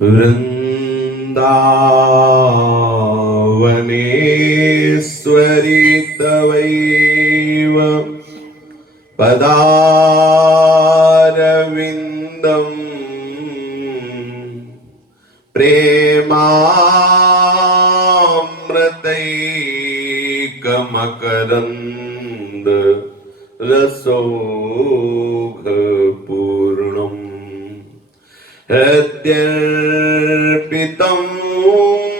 वृन्दावनेश्वरि तवैव पदारविन्दम् प्रेमामृतैकमकरन्द रसौघपूर्णम् हृद्यर्पितं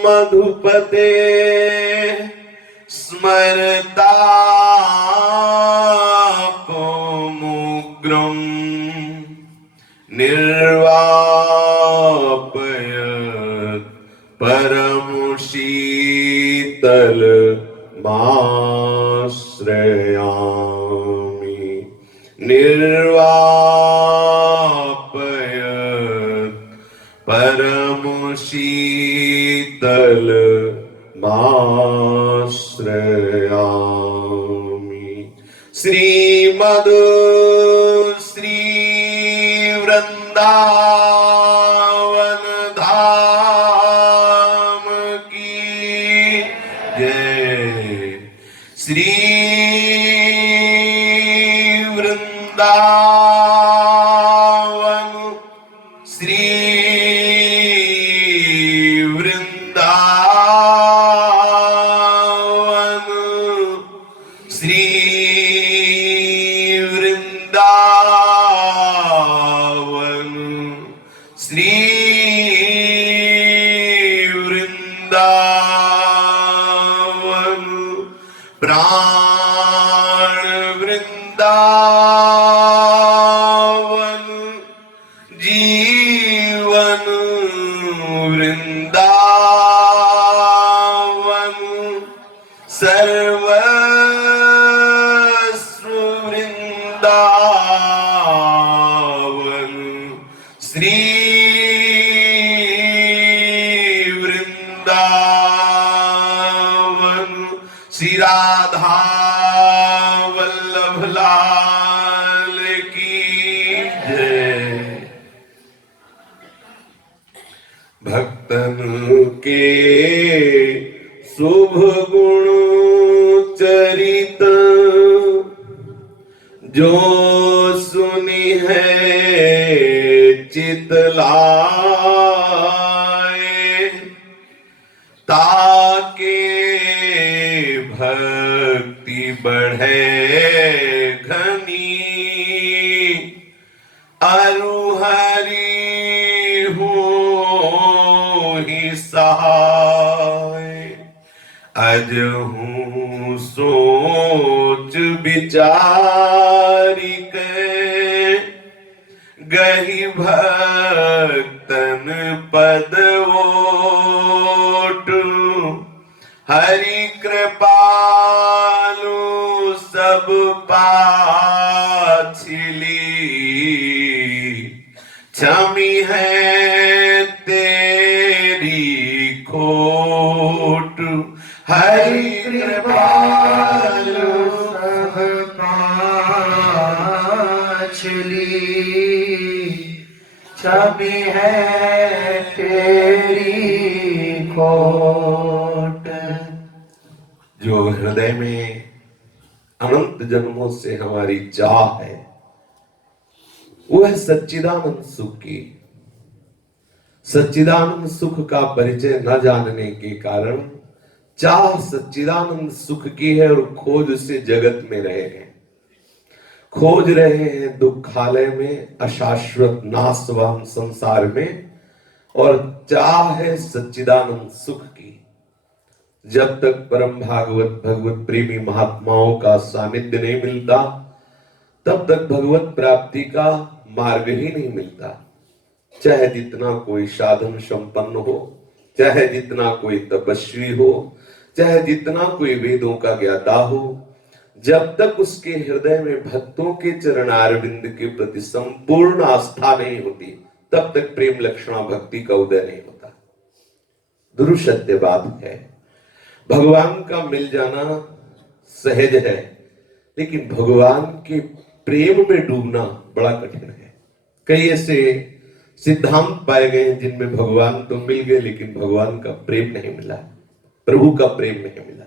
मधुपते स्मरतापमुग्रम् निर्वापयत् परमशीतलमाश्रयामि निर्वापयत् परमशीतलमाश्रयामि। श्रीमद् श्री वृंदावन धाम की जय। श्री वृंदावन श्री वृंदावन श्री वृंदावन श्री वृंदावन प्राण वृंदावन जीवन वृंदावन सर्वस्व वृंदावन श्री वृंदावन। श्री राधा वल्लभ लाल की जय। भक्तन के शुभ गुण चरित जो सुनी है चित लाए, ताके भक्ति बढ़े घनी अरु हरि हो ही सहाय। अजहूँ सोच विचारी के गही भक्तन पद ओट, हरि कृपालु सब पाछिली, क्षमी है तेरी खोट। हरि कृपालु सब पाछिली, क्षमी है तेरी खोट। जो हृदय में अनंत जन्मों से हमारी चाह है, वह सच्चिदानंद सुख की, सच्चिदानंद सुख का परिचय न जानने के कारण चाह सच्चिदानंद सुख की है और खोज से जगत में रहे हैं, खोज रहे हैं दुखालय में, अशाश्वत नाशवान संसार में, और चाह है सच्चिदानंद सुख की। जब तक परम भागवत भगवत प्रेमी महात्माओं का सानिध्य नहीं मिलता, तब तक भगवत प्राप्ति का मार्ग ही नहीं मिलता। चाहे जितना कोई साधन संपन्न हो, चाहे जितना कोई तपस्वी हो, चाहे जितना कोई वेदों का ज्ञाता हो, जब तक उसके हृदय में भक्तों के चरणारविंद के प्रति संपूर्ण आस्था नहीं होती, तब तक प्रेम लक्षणा भक्ति का उदय नहीं होता। दुरुसत्य बात है। भगवान का मिल जाना सहज है, लेकिन भगवान के प्रेम में डूबना बड़ा कठिन है। कई ऐसे सिद्धांत पाए गए हैं जिनमें भगवान तो मिल गए लेकिन भगवान का प्रेम नहीं मिला, प्रभु का प्रेम नहीं मिला।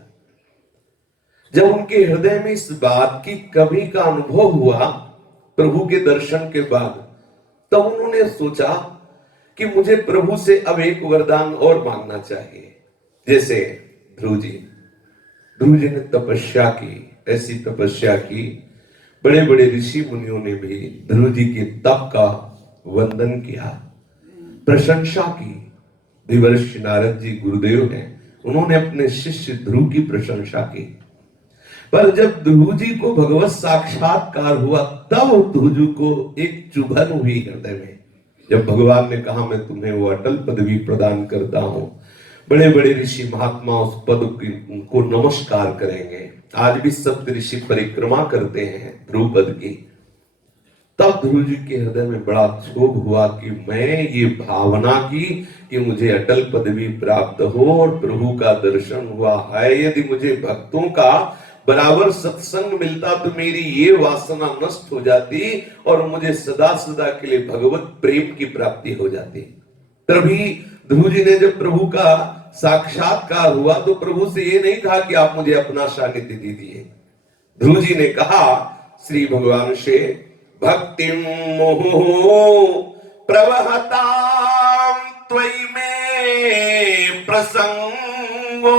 जब उनके हृदय में इस बात की कमी का अनुभव हुआ प्रभु के दर्शन के बाद, तब उन्होंने सोचा कि मुझे प्रभु से अब एक वरदान और मांगना चाहिए। जैसे ध्रुव जी ने तपस्या की, ऐसी तपस्या की, बड़े बड़े ऋषि मुनियों ने भी ध्रुव जी के तप का वंदन किया, प्रशंसा की। देवर्षि नारद जी गुरुदेव हैं, उन्होंने अपने शिष्य ध्रुव की प्रशंसा की। पर जब ध्रुव जी को भगवत साक्षात्कार हुआ, तब ध्रुव जी को एक चुभन हुई हृदय में। जब भगवान ने कहा मैं तुम्हें वो अटल पदवी प्रदान करता हूं, बड़े बड़े ऋषि महात्मा उस पद को नमस्कार करेंगे, आज भी सप्त ऋषि परिक्रमा करते हैं ध्रुव पद की। तब ध्रुव जी के हृदय में बड़ा क्षोभ हुआ कि मैं ये भावना की कि मुझे अटल पदवी प्राप्त हो और प्रभु का दर्शन हुआ है, यदि मुझे भक्तों का बराबर सत्संग मिलता तो मेरी ये वासना नष्ट हो जाती और मुझे सदा सदा के लिए भगवत प्रेम की प्राप्ति हो जाती। तभी ध्रुव जी ने जब प्रभु का साक्षात्कार हुआ तो प्रभु से ये नहीं कहा कि आप मुझे अपना सानिध्य दीजिए। ध्रुव जी ने कहा श्री भगवान से, भक्तिम मुहुः प्रवहतां त्वयि मे प्रसंगो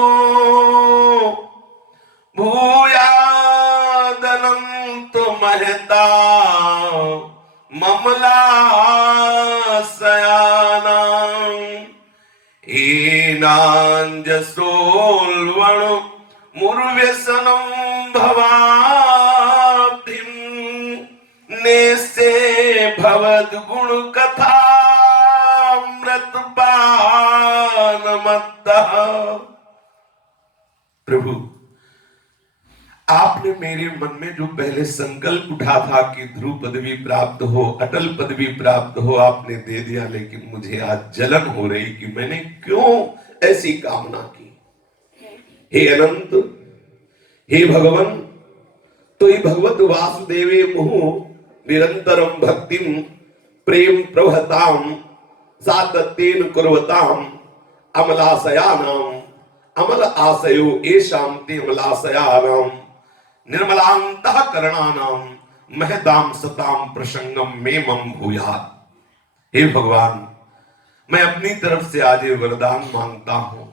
भूयादनंत महता ममलासयानां एनांजसोल्वण मुर्व्यसनं भवाब्धिं नेसे भवद गुण कथा मृतपानमत्तः। प्रभु, आपने मेरे मन में जो पहले संकल्प उठा था कि ध्रुव पदवी प्राप्त हो, अटल पदवी प्राप्त हो, आपने दे दिया, लेकिन मुझे आज जलन हो रही कि मैंने क्यों ऐसी कामना की। हे अनंत, हे भगवान, तो ही भगवत वासुदेवे मुहुः निरंतरम भक्तिम प्रेम प्रवहताम सातत्येन कुर्वताम अमलाशयानाम अमल आशयो एषां ते अमलाशयानाम निर्मलांतःकरणानां महदाम सताम प्रसंगम में मम भूयात्। हे भगवान, मैं अपनी तरफ से आज ये वरदान मांगता हूं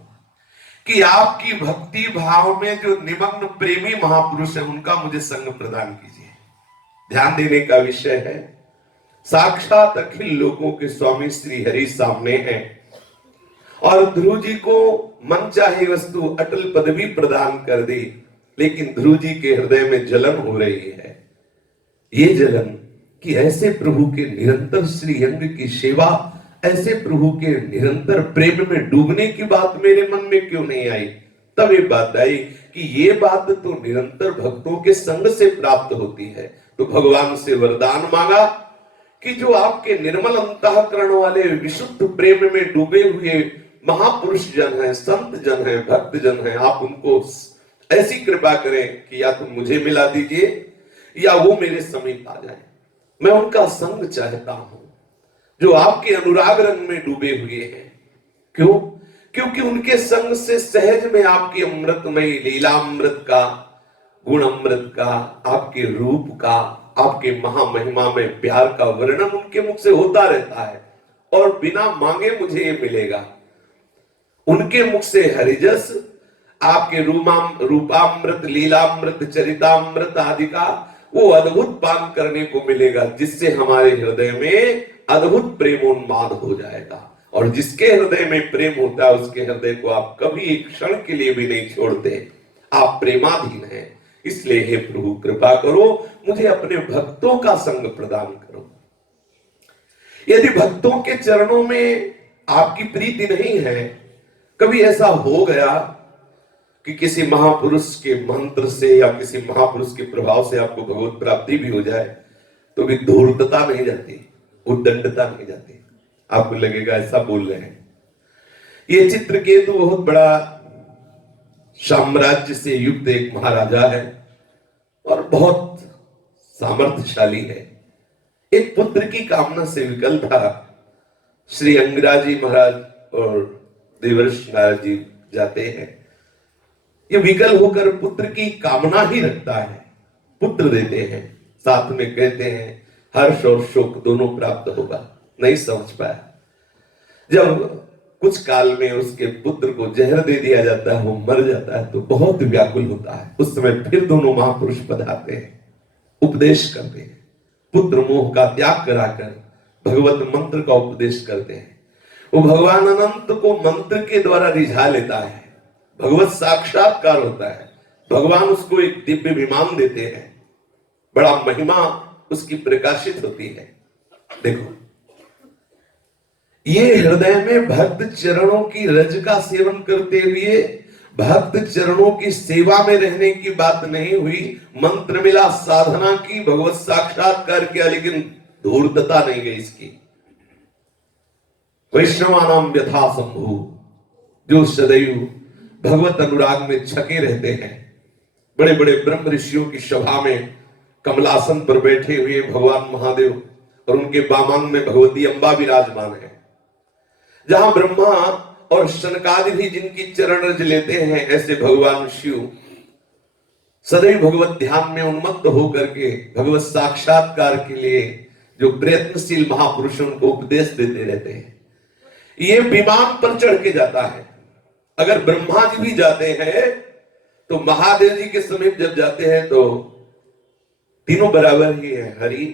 कि आपकी भक्ति भाव में जो निमग्न प्रेमी महापुरुष है उनका मुझे संग प्रदान कीजिए। ध्यान देने का विषय है, साक्षात अखिल लोकों के स्वामी श्री हरि सामने हैं और ध्रुव जी को मन चाहे वस्तु अटल पदवी प्रदान कर दी, लेकिन ध्रुव जी के हृदय में जलन हो रही है। ये जलन कि ऐसे प्रभु के निरंतर श्री अंग की सेवा, ऐसे प्रभु के निरंतर प्रेम में डूबने की बात मेरे मन में क्यों नहीं आई। तब ये बात आई कि ये बात तो निरंतर भक्तों के संग से प्राप्त होती है। तो भगवान से वरदान मांगा कि जो आपके निर्मल अंतःकरण वाले विशुद्ध प्रेम में डूबे हुए महापुरुष जन हैं, संत जन हैं, भक्त जन हैं, आप उनको ऐसी कृपा करें कि या तो मुझे मिला दीजिए या वो मेरे समीप आ जाए। मैं उनका संग चाहता हूं जो आपके अनुराग रंग में डूबे हुए हैं। क्यों? क्योंकि उनके संग से सहज में आपकी अमृतमयी लीलामृत का, गुण अमृत का, आपके रूप का, आपके महामहिमा में प्यार का वर्णन उनके मुख से होता रहता है और बिना मांगे मुझे ये मिलेगा। उनके मुख से हरिजस, आपके रूपामृत, लीलामृत, चरितामृत आदि का वो अद्भुत पान करने को मिलेगा, जिससे हमारे हृदय में अद्भुत प्रेमोन्माद हो जाएगा। और जिसके हृदय में प्रेम होता है उसके हृदय को आप कभी एक क्षण के लिए भी नहीं छोड़ते। आप प्रेमाधीन हैं। इसलिए हे प्रभु कृपा करो, मुझे अपने भक्तों का संग प्रदान करो। यदि भक्तों के चरणों में आपकी प्रीति नहीं है, कभी ऐसा हो गया कि किसी महापुरुष के मंत्र से या किसी महापुरुष के प्रभाव से आपको भगवत प्राप्ति भी हो जाए, तो भी धूर्तता नहीं जाती, उद्दंडता नहीं जाती। आपको लगेगा ऐसा बोल रहे हैं। ये चित्रकेतु बहुत बड़ा साम्राज्य से युक्त एक महाराजा है और बहुत सामर्थ्यशाली है। एक पुत्र की कामना से विकल था। श्री अंगिराजी महाराज और देवर्ष नारद जी जाते हैं। ये विकल होकर पुत्र की कामना ही रखता है, पुत्र देते हैं, साथ में कहते हैं हर्ष और शोक दोनों प्राप्त होगा। नहीं समझ पाया। जब कुछ काल में उसके पुत्र को जहर दे दिया जाता है, वो मर जाता है, तो बहुत व्याकुल होता है। उस समय फिर दोनों महापुरुष पधारते हैं, उपदेश करते हैं, पुत्र मोह का त्याग कराकर भगवत मंत्र का उपदेश करते हैं। वो भगवान अनंत को मंत्र के द्वारा रिझा लेता है, भगवत साक्षात्कार होता है। भगवान उसको एक दिव्य विमान देते हैं, बड़ा महिमा उसकी प्रकाशित होती है। देखो, ये हृदय में भक्त चरणों की रज का सेवन करते हुए भक्त चरणों की सेवा में रहने की बात नहीं हुई। मंत्र मिला, साधना की, भगवत साक्षात्कार किया, लेकिन धूर्तता नहीं गई इसकी। वैष्णवानाम यथा शंभु, जो सदैव भगवत अनुराग में छके रहते हैं। बड़े बड़े ब्रह्म ऋषियों की सभा में कमलासन पर बैठे हुए भगवान महादेव और उनके वामांग में भगवती अम्बा विराजमान है। जहां ब्रह्मा और शनकादि भी जिनकी चरण रज लेते हैं, ऐसे भगवान शिव सदैव भगवत ध्यान में उन्मत्त होकर के भगवत साक्षात्कार के लिए जो प्रयत्नशील महापुरुष उनको उपदेश देते रहते हैं। ये विमान पर चढ़ के जाता है। अगर ब्रह्मा जी भी जाते हैं तो महादेव जी के समीप जब जाते हैं तो तीनों बराबर ही है, हरि,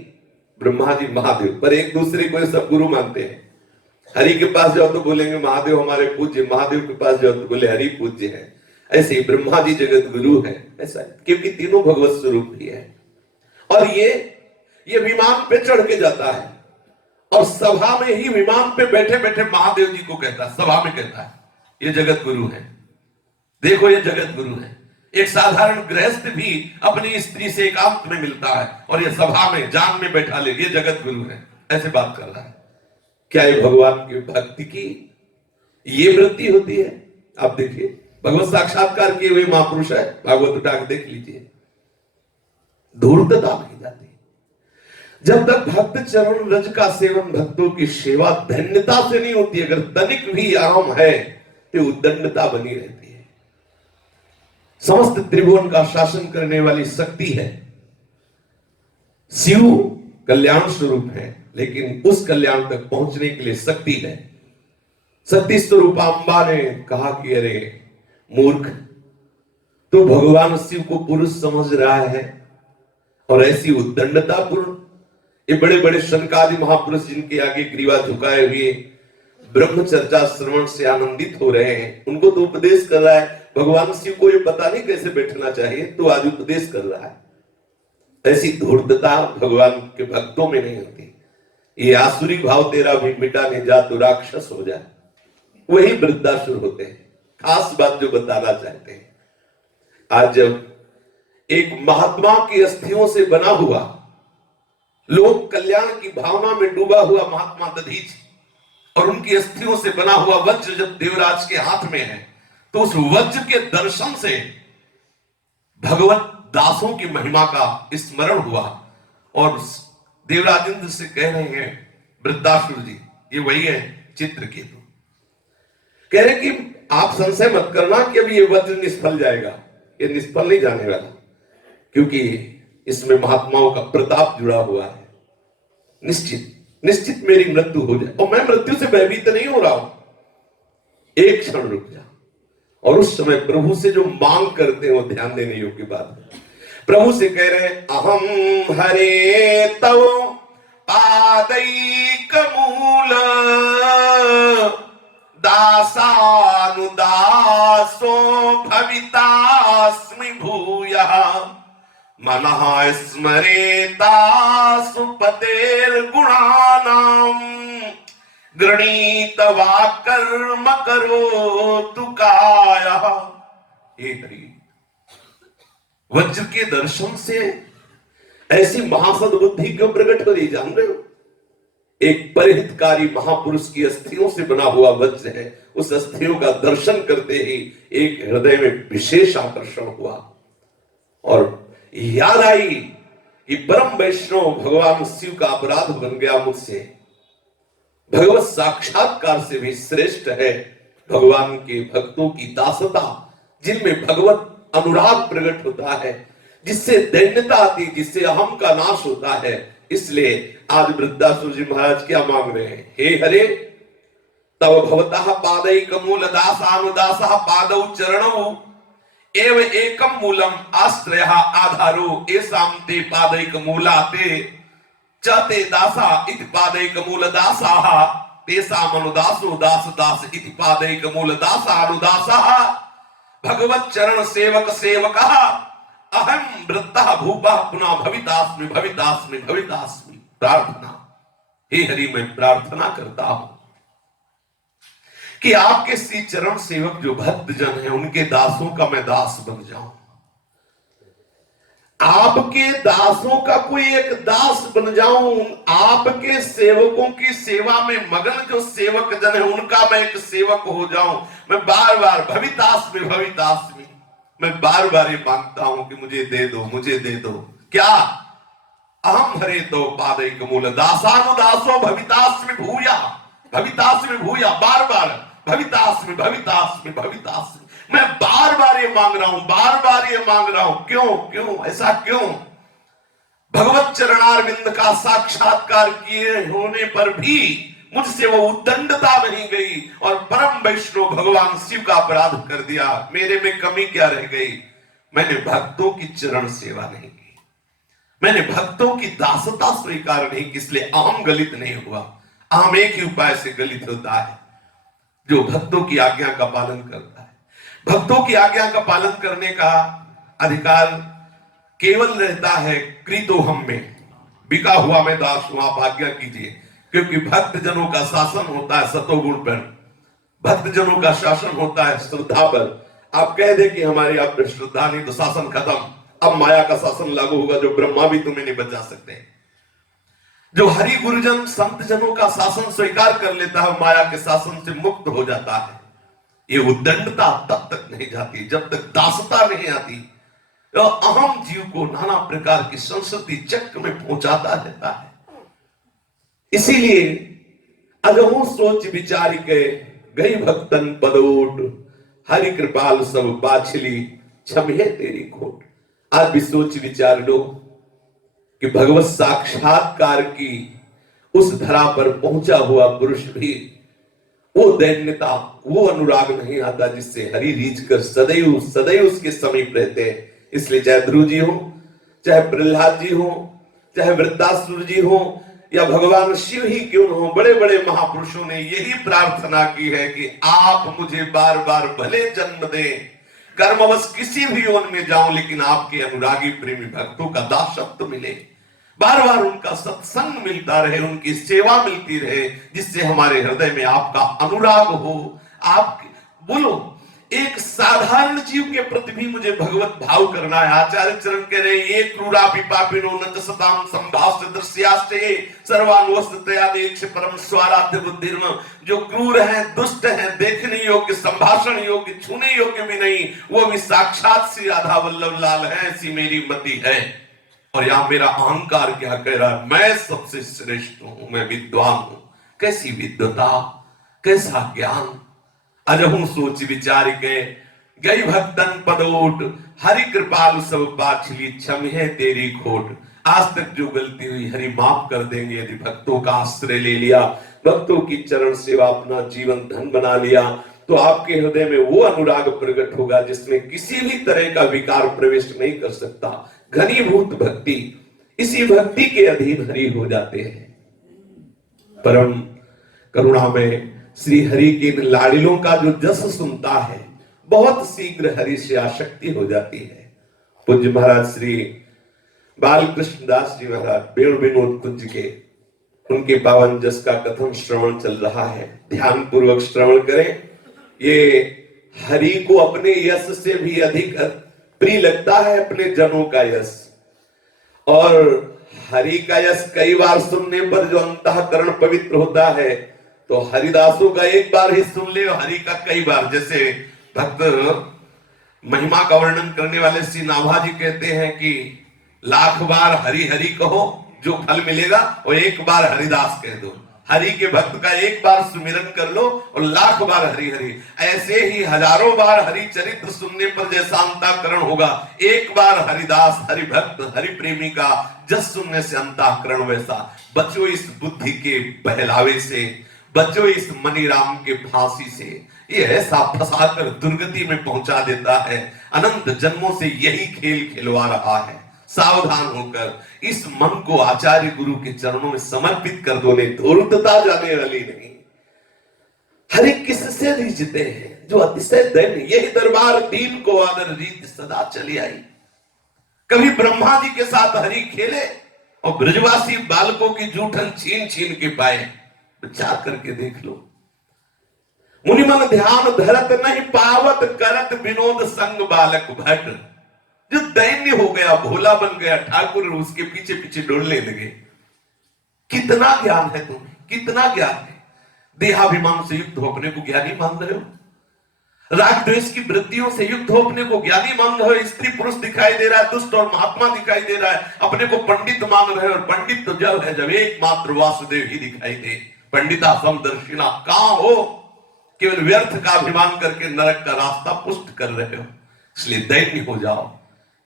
ब्रह्मा जी, महादेव, पर एक दूसरे को सब गुरु मानते हैं। हरि के पास जाओ तो बोलेंगे महादेव हमारे पूज्य, महादेव के पास जाओ तो बोले हरि पूज्य है। ऐसे ही ब्रह्मा जी जगत गुरु है, ऐसा है, क्योंकि तीनों भगवत स्वरूप ही है। और ये विमान पे चढ़ के जाता है और सभा में ही विमान पे बैठे बैठे महादेव जी को कहता है, सभा में कहता है, ये जगत गुरु है, देखो ये जगत गुरु है। एक साधारण गृहस्थ भी अपनी स्त्री से एकांत में मिलता है और ये सभा में जान में बैठा ले, ये जगत गुरु है, ऐसे बात कर रहा है। क्या ये भगवान की भक्ति की ये वृत्ति होती है? आप देखिए, भगवत साक्षात्कार किए हुए महापुरुष है, भागवत उठा के देख लीजिए, धूर्तता नहीं जाती। जब तक भक्त चरण रज का सेवन, भक्तों की सेवा धन्यता से नहीं होती, अगर तनिक भी अहम है तो उद्दंडता बनी रहती है। समस्त त्रिभुवन का शासन करने वाली शक्ति है। शिव कल्याण स्वरूप है, लेकिन उस कल्याण तक पहुंचने के लिए शक्ति है। शक्ति स्वरूप अम्बा ने कहा कि अरे मूर्ख, तो भगवान शिव को पुरुष समझ रहा है और ऐसी उद्दंडता पूर्ण। ये बड़े बड़े शनकादि महापुरुष जिनके आगे ग्रीवा झुकाए हुए ब्रह्म चर्चा श्रवण से आनंदित हो रहे हैं, उनको तो उपदेश कर रहा है। भगवान शिव को ये पता नहीं कैसे बैठना चाहिए, तो आज उपदेश कर रहा है। ऐसी धूर्तता भगवान के भक्तों में नहीं होती। ये आसुरी भाव तेरा भी मिटाने जा तो राक्षस हो जाए, वही वृद्धासुर होते हैं। खास बात जो बताना चाहते हैं, आज जब एक महात्मा की अस्थियों से बना हुआ, लोक कल्याण की भावना में डूबा हुआ महात्मा दधीच और उनकी अस्थियों से बना हुआ वज्र जब देवराज के हाथ में है, तो उस वज्र के दर्शन से भगवत दासों की महिमा का स्मरण हुआ और देवराज इंद्र से कह रहे हैं, वृद्धासुर जी, ये वही है चित्रकेतु। कह रहे कि आप संशय मत करना कि अभी ये वज्र निष्फल जाएगा। ये निष्फल नहीं जाने वाला, क्योंकि इसमें महात्माओं का प्रताप जुड़ा हुआ है। निश्चित मेरी मृत्यु हो जाए, और मैं मृत्यु से भयभीत नहीं हो रहा हूं। एक क्षण रुक जा। और उस समय प्रभु से जो मांग करते हैं वो ध्यान देने योग्य बात है। प्रभु से कह रहे हैं, अहम हरे तव पादैक मूल दासानुदासो भवितास्मि भूयः मनः स्मरेता सुपतेर्गुणानां गृणीत वा कर्म करोतु कायः। हे हरि, वज्र के दर्शन से ऐसी महासद्बुद्धि क्यों प्रकट हो रही, जान रहे हो? एक परिहितकारी महापुरुष की अस्थियों से बना हुआ वज्र है। उस अस्थियों का दर्शन करते ही एक हृदय में विशेष आकर्षण हुआ और याद आई कि परम वैष्णव भगवान शिव का अपराध बन गया मुझसे। भगवत साक्षात्कार से भी श्रेष्ठ है भगवान के भक्तों की दासता, जिनमें भगवत अनुराग प्रकट होता है, जिससे दैन्यता आती, जिससे अहम का नाश होता है। इसलिए आज वृद्धासुर जी महाराज क्या मांग रहे हैं? हे हरे तव भवतः पादैक मूल दासानुदासः पादौ चरणौ एव एकम मूलम आश्रयः आधारो एसाम ते पादैक मूलाते चते दासा इति पादैक मूल दासाः तेसाम अनुदासो दास दास इति पादैक मूल दासा अनुदासः भगवत चरण सेवक सेवकः अहम वृत्तः भूपः पुनः भवितास्मि भवितास्मि भवितास्मि। प्रार्थना, हे हरि मैं प्रार्थना करता हूं कि आपके श्री चरण सेवक जो भक्त जन है उनके दासों का मैं दास बन जाऊं, आपके दासों का कोई एक दास बन जाऊं, आपके सेवकों की सेवा में मगन जो सेवक जन है उनका मैं एक सेवक हो जाऊं। मैं बार बार भवितास्मि भवितास्मि, मैं बार बार ये मांगता हूं कि मुझे दे दो, मुझे दे दो। क्या? अहम हरे तो पादैक मूल दासानुदासो भवितास्मि भूया, भवितास्मि भूया, बार बार भवितास्मि भवितास्मि भवितास्मि। मैं बार बार ये मांग रहा हूं, बार बार ये मांग रहा हूं। क्यों? क्यों ऐसा क्यों? भगवत चरणारविंद का साक्षात्कार किए होने पर भी मुझसे वो उद्दंडता नहीं गई और परम वैष्णव भगवान शिव का अपराध कर दिया। मेरे में कमी क्या रह गई? मैंने भक्तों की चरण सेवा नहीं की, मैंने भक्तों की दासता स्वीकार नहीं की, इसलिए अहम गलित नहीं हुआ। अहम एक ही उपाय से गलित होता है, जो भक्तों की आज्ञा का पालन करता है। भक्तों की आज्ञा का पालन करने का अधिकार केवल रहता है कृतो हम में, बिका हुआ मैं दास हूं, आप आज्ञा कीजिए। क्योंकि भक्त जनों का शासन होता है सतोगुण पर, भक्त जनों का शासन होता है श्रद्धा पर। आप कह दे कि हमारी आप श्रद्धा नहीं तो शासन खत्म, अब माया का शासन लागू होगा, जो ब्रह्मा भी तुम्हें नहीं बचा सकते। जो हरि गुरुजन संत जनों का शासन स्वीकार कर लेता है, माया के शासन से मुक्त हो जाता है। ये उद्दंडता तब तक नहीं जाती जब तक दासता नहीं आती। तो अहम जीव को नाना प्रकार की संस्कृति चक्र में पहुंचाता रहता है। इसीलिए अगहु सोच विचार के गई भक्तन पदोट, हरि कृपाल सब बाछली क्षमे तेरी खोट। आज भी सोच विचार लो कि भगवत साक्षात्कार की उस धरा पर पहुंचा हुआ पुरुष भी वो दैन्यता, वो अनुराग नहीं आता जिससे हरि रीझ कर सदैव सदैव उसके समीप रहते हैं। इसलिए चाहे ध्रुव जी हो, चाहे प्रहलाद जी हो, चाहे वृद्धासुर जी हो, या भगवान शिव ही क्यों न हो, बड़े बड़े महापुरुषों ने यही प्रार्थना की है कि आप मुझे बार बार भले जन्म दें, कर्मवश किसी भी योन में जाऊं, लेकिन आपके अनुरागी प्रेमी भक्तों का दासत्व मिले, बार बार उनका सत्संग मिलता रहे, उनकी सेवा मिलती रहे, जिससे हमारे हृदय में आपका अनुराग हो। आप बोलो, एक साधारण जीव के प्रति भी मुझे भगवत भाव करना है। आचार्य चरण कह रहे ये क्रूरापि पापिनो न सताम संभाष्य दृश्यास्ते सर्वानुवस्तया देक्ष परम स्वाराध्य बुद्धिर्म। जो क्रूर हैं, दुष्ट हैं, देखने योग्य, संभाषण योग्य, छूने योग्य भी नहीं, वो भी साक्षात श्री राधा वल्लभ लाल है, ऐसी मेरी मति है। और यहां मेरा अहंकार क्या कह रहा है? मैं सबसे श्रेष्ठ हूं, मैं विद्वान हूं। कैसी विद्वता, कैसा ज्ञान! अजहू सोच विचार के गई भक्तन पदोट, हरि कृपालु सब बाछली क्षमे तेरी खोट। आज तक जो गलती हुई हरि माफ कर देंगे। यदि भक्तों का आश्रय ले लिया, भक्तों की चरण सेवा अपना जीवन धन बना लिया, तो आपके हृदय में वो अनुराग प्रकट होगा जिसमें किसी भी तरह का विकार प्रवेश नहीं कर सकता। घनीभूत भक्ति, इसी भक्ति के अधीन हरि हो जाते हैं। परम करुणा में श्री हरि के इन लाडिलों का जो जस सुनता है, बहुत शीघ्र हरि से आसक्ति हो जाती है। पूज्य महाराज श्री बालकृष्ण दास जी महाराज वेणु विनोद कुंज के, उनके पावन जस का कथन श्रवण चल रहा है। ध्यान पूर्वक श्रवण करें। ये हरि को अपने यश से भी अधिक प्रिय लगता है अपने जनों का यश। और हरि का यश कई बार सुनने पर जो अंतःकरण पवित्र होता है, तो हरिदासों का एक बार ही सुन ले, हरि का कई बार। जैसे भक्त महिमा का वर्णन करने वाले श्री नाभा जी कहते हैं कि लाख बार हरि हरि कहो, जो फल मिलेगा वो एक बार हरिदास कह दो। हरि के भक्त का एक बार सुमिरन कर लो और लाख बार हरि हरि। ऐसे ही हजारों बार हरि चरित्र सुनने पर जैसा अंतःकरण होगा, एक बार हरिदास हरि भक्त हरि प्रेमी का जस सुनने से अंतःकरण वैसा। बचो इस बुद्धि के बहलावे से, बचो इस मनीराम के फांसी से। ये ऐसा फंसाकर दुर्गति में पहुंचा देता है, अनंत जन्मों से यही खेल खिलवा रहा है। सावधान होकर इस मन को आचार्य गुरु के चरणों में समर्पित कर दो, नहीं धूर्तता जाने वाली नहीं। हरि किससे रीझते हैं? जो अतिशय दैन, यही दरबार दीन को आदर रीत सदा चली आई। कभी ब्रह्मा जी के साथ हरि खेले और ब्रजवासी बालकों की जूठन छीन छीन के पाए? विचार करके देख लो। मुनिमन ध्यान धरत नहीं पावत, करत विनोद संग बालक भट। जो दैन्य हो गया, भोला बन गया ठाकुर, उसके पीछे पीछे डोलने लगे। कितना ज्ञान है तुम्हें, कितना ज्ञान है। देहाभिमान से युक्त हो अपने को ज्ञानी मान रहे हो, राग द्वेष की वृत्तियों से युक्त हो अपने को ज्ञानी मान रहे हो। स्त्री पुरुष दिखाई दे रहा है, दुष्ट और महात्मा दिखाई दे रहा है, अपने को पंडित मान रहे हो। और पंडित तो जब है जब एकमात्र वासुदेव ही दिखाई दे। पंडिता समदर्शिना कहां हो, केवल व्यर्थ का अभिमान करके नरक का रास्ता पुष्ट कर रहे हो। इसलिए दैन्य हो जाओ।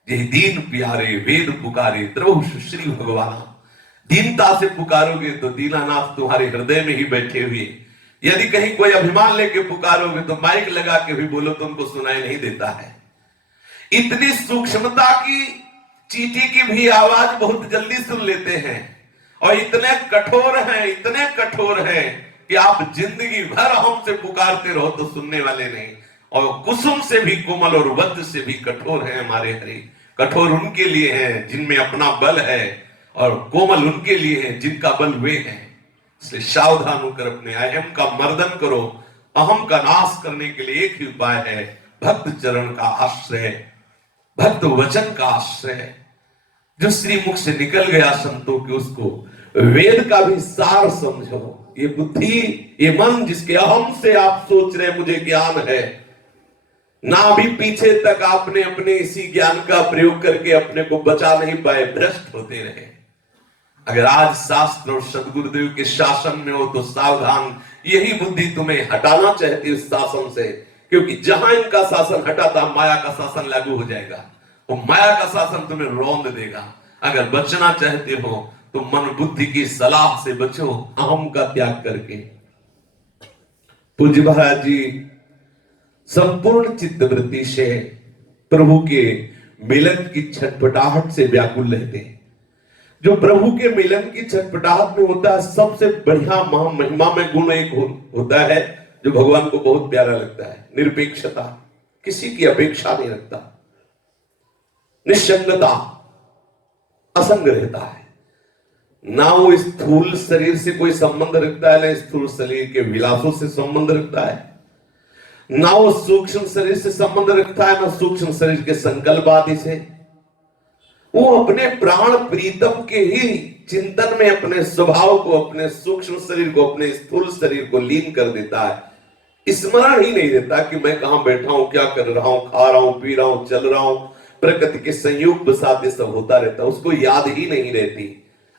यही दीन प्यारे वेद पुकारे द्रवहु श्री भगवान। दीनता से पुकारोगे तो दीनानाथ तुम्हारे हृदय में ही बैठे हुए। यदि कहीं कोई अभिमान लेके पुकारोगे तो माइक लगा के भी बोलो तो उनको सुनाई नहीं देता है। इतनी सूक्ष्मता की चींटी की भी आवाज बहुत जल्दी सुन लेते हैं, और इतने कठोर हैं, इतने कठोर हैं कि आप जिंदगी भर हमसे पुकारते रहो तो सुनने वाले नहीं। और कुसुम से भी कोमल और वज्र से भी कठोर है हमारे हरि। कठोर उनके लिए हैं जिनमें अपना बल है, और कोमल उनके लिए हैं जिनका बल वे हैं। इसलिए सावधान होकर अपने अहम का मर्दन करो। अहम का नाश करने के लिए एक ही उपाय है, भक्त चरण का आश्रय, भक्त वचन का आश्रय। जो श्री मुख से निकल गया संतों के, उसको वेद का भी सार समझो। ये बुद्धि, ये मन जिसके अहम से आप सोच रहे मुझे ज्ञान है, ना भी पीछे तक आपने अपने इसी ज्ञान का प्रयोग करके अपने को बचा नहीं पाए, भ्रष्ट होते रहे। अगर आज शास्त्र और सदगुरुदेव के शासन में हो तो सावधान, यही बुद्धि तुम्हें हटाना चाहती है उस शासन से। क्योंकि जहां इनका शासन हटाता माया का शासन लागू हो जाएगा, वो माया का शासन तुम्हें रौंद देगा। अगर बचना चाहते हो तो मन बुद्धि की सलाह से बचो, अहम का त्याग करके। पूज्य महाराज जी संपूर्ण चित्तवृत्ति से प्रभु के मिलन की छटपटाहट से व्याकुल रहते हैं। जो प्रभु के मिलन की छटपटाहट में होता है, सबसे बढ़िया महिमा में गुण एक होता है जो भगवान को बहुत प्यारा लगता है, निरपेक्षता। किसी की अपेक्षा नहीं रखता, निस्संगता, असंग रहता है। ना वो स्थूल शरीर से कोई संबंध रखता है, ना स्थूल शरीर के विलासों से संबंध रखता है, ना वो सूक्ष्म शरीर से संबंध रखता है, ना सूक्ष्म शरीर के संकल्प आदि से। वो अपने प्राण प्रीतम के ही चिंतन में अपने स्वभाव को, अपने सूक्ष्म शरीर को, अपने स्थूल शरीर को लीन कर देता है। स्मरण ही नहीं देता कि मैं कहां बैठा हूं, क्या कर रहा हूं, खा रहा हूं, पी रहा हूं, चल रहा हूं। प्रकृति के संयोग बसाते सब होता रहता, उसको याद ही नहीं रहती।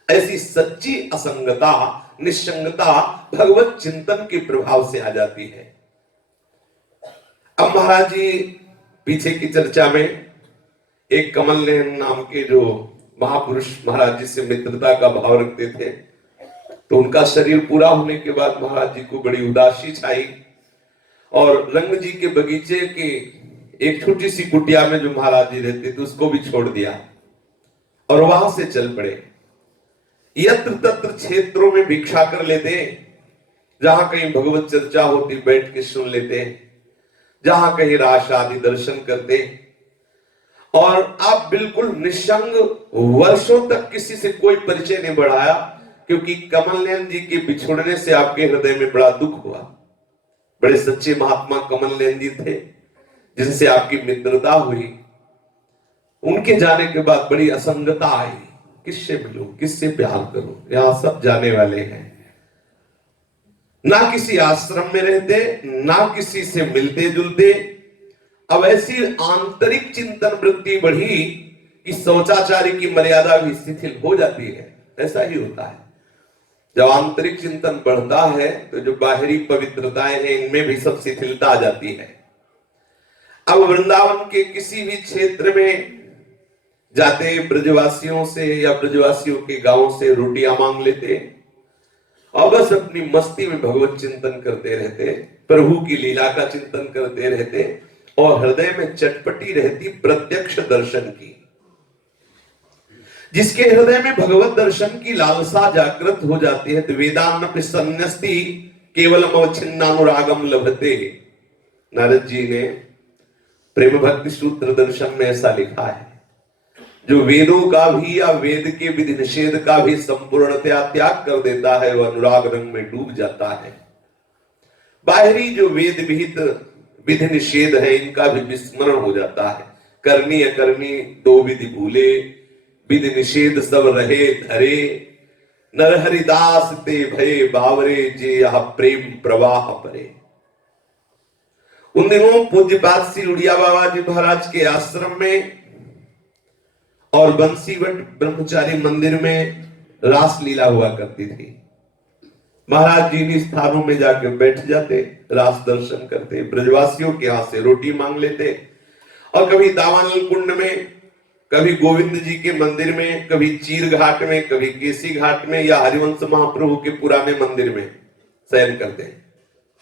ऐसी सच्ची असंगता, निस्संगता भगवत चिंतन के प्रभाव से आ जाती है। अब महाराज जी पीछे की चर्चा में एक कमल नयन नाम के जो महापुरुष महाराज जी से मित्रता का भाव रखते थे, तो उनका शरीर पूरा होने के बाद महाराज जी को बड़ी उदासी छाई, और रंग जी के बगीचे के एक छोटी सी कुटिया में जो महाराज जी रहते थे उसको भी छोड़ दिया और वहां से चल पड़े। यत्र तत्र क्षेत्रों में भिक्षा कर लेते, जहां कहीं भगवत चर्चा होती बैठ के सुन लेते, जहां कहीं रास आदि दर्शन करते, और आप बिल्कुल निसंग, वर्षों तक किसी से कोई परिचय नहीं बढ़ाया, क्योंकि कमल नयन जी के बिछुड़ने से आपके हृदय में बड़ा दुख हुआ। बड़े सच्चे महात्मा कमल नयन जी थे जिनसे आपकी मित्रता हुई, उनके जाने के बाद बड़ी असंगता आई। किससे मिलूं, किससे प्यार करूं, यहां सब जाने वाले हैं। ना किसी आश्रम में रहते, ना किसी से मिलते जुलते। अब ऐसी आंतरिक चिंतन वृत्ति बढ़ी कि शौचाचार्य की मर्यादा भी शिथिल हो जाती है। ऐसा ही होता है। जब आंतरिक चिंतन बढ़ता है तो जो बाहरी पवित्रताएं हैं इनमें भी सब शिथिलता आ जाती है। अब वृंदावन के किसी भी क्षेत्र में जाते ब्रजवासियों से या ब्रजवासियों के गांव से रोटियां मांग लेते और बस अपनी मस्ती में भगवत चिंतन करते रहते, प्रभु की लीला का चिंतन करते रहते और हृदय में चटपटी रहती प्रत्यक्ष दर्शन की। जिसके हृदय में भगवत दर्शन की लालसा जागृत हो जाती है तो वेदान्न संन्यस्ति केवलम अवच्छिन्नानुरागम लभते। नारद जी ने प्रेम भक्ति सूत्र दर्शन में ऐसा लिखा है, जो वेदों का भी या वेद के विधि निषेध का भी संपूर्णतया त्याग कर देता है वह अनुराग रंग में डूब जाता है। बाहरी जो वेद विहित विधि निषेध है इनका भी विस्मरण हो जाता है। करनी अकरनी दो विधि भूले, विधि निषेध सब रहे धरे, नर हरिदास ते भये बावरे जे यह प्रेम प्रवाह परे। उन दिनों पूज्यपाद श्री उड़िया बाबा जी महाराज के आश्रम में और बंसीवट ब्रह्मचारी मंदिर में रासलीला हुआ करती थी। महाराज जी इन स्थानों में जाकर बैठ जाते, रास दर्शन करते, ब्रजवासियों के यहां से रोटी मांग लेते और कभी दावानल कुंड में, कभी गोविंद जी के मंदिर में, कभी चीर घाट में, कभी केसी घाट में या हरिवंश महाप्रभु के पुराने मंदिर में शयन करते।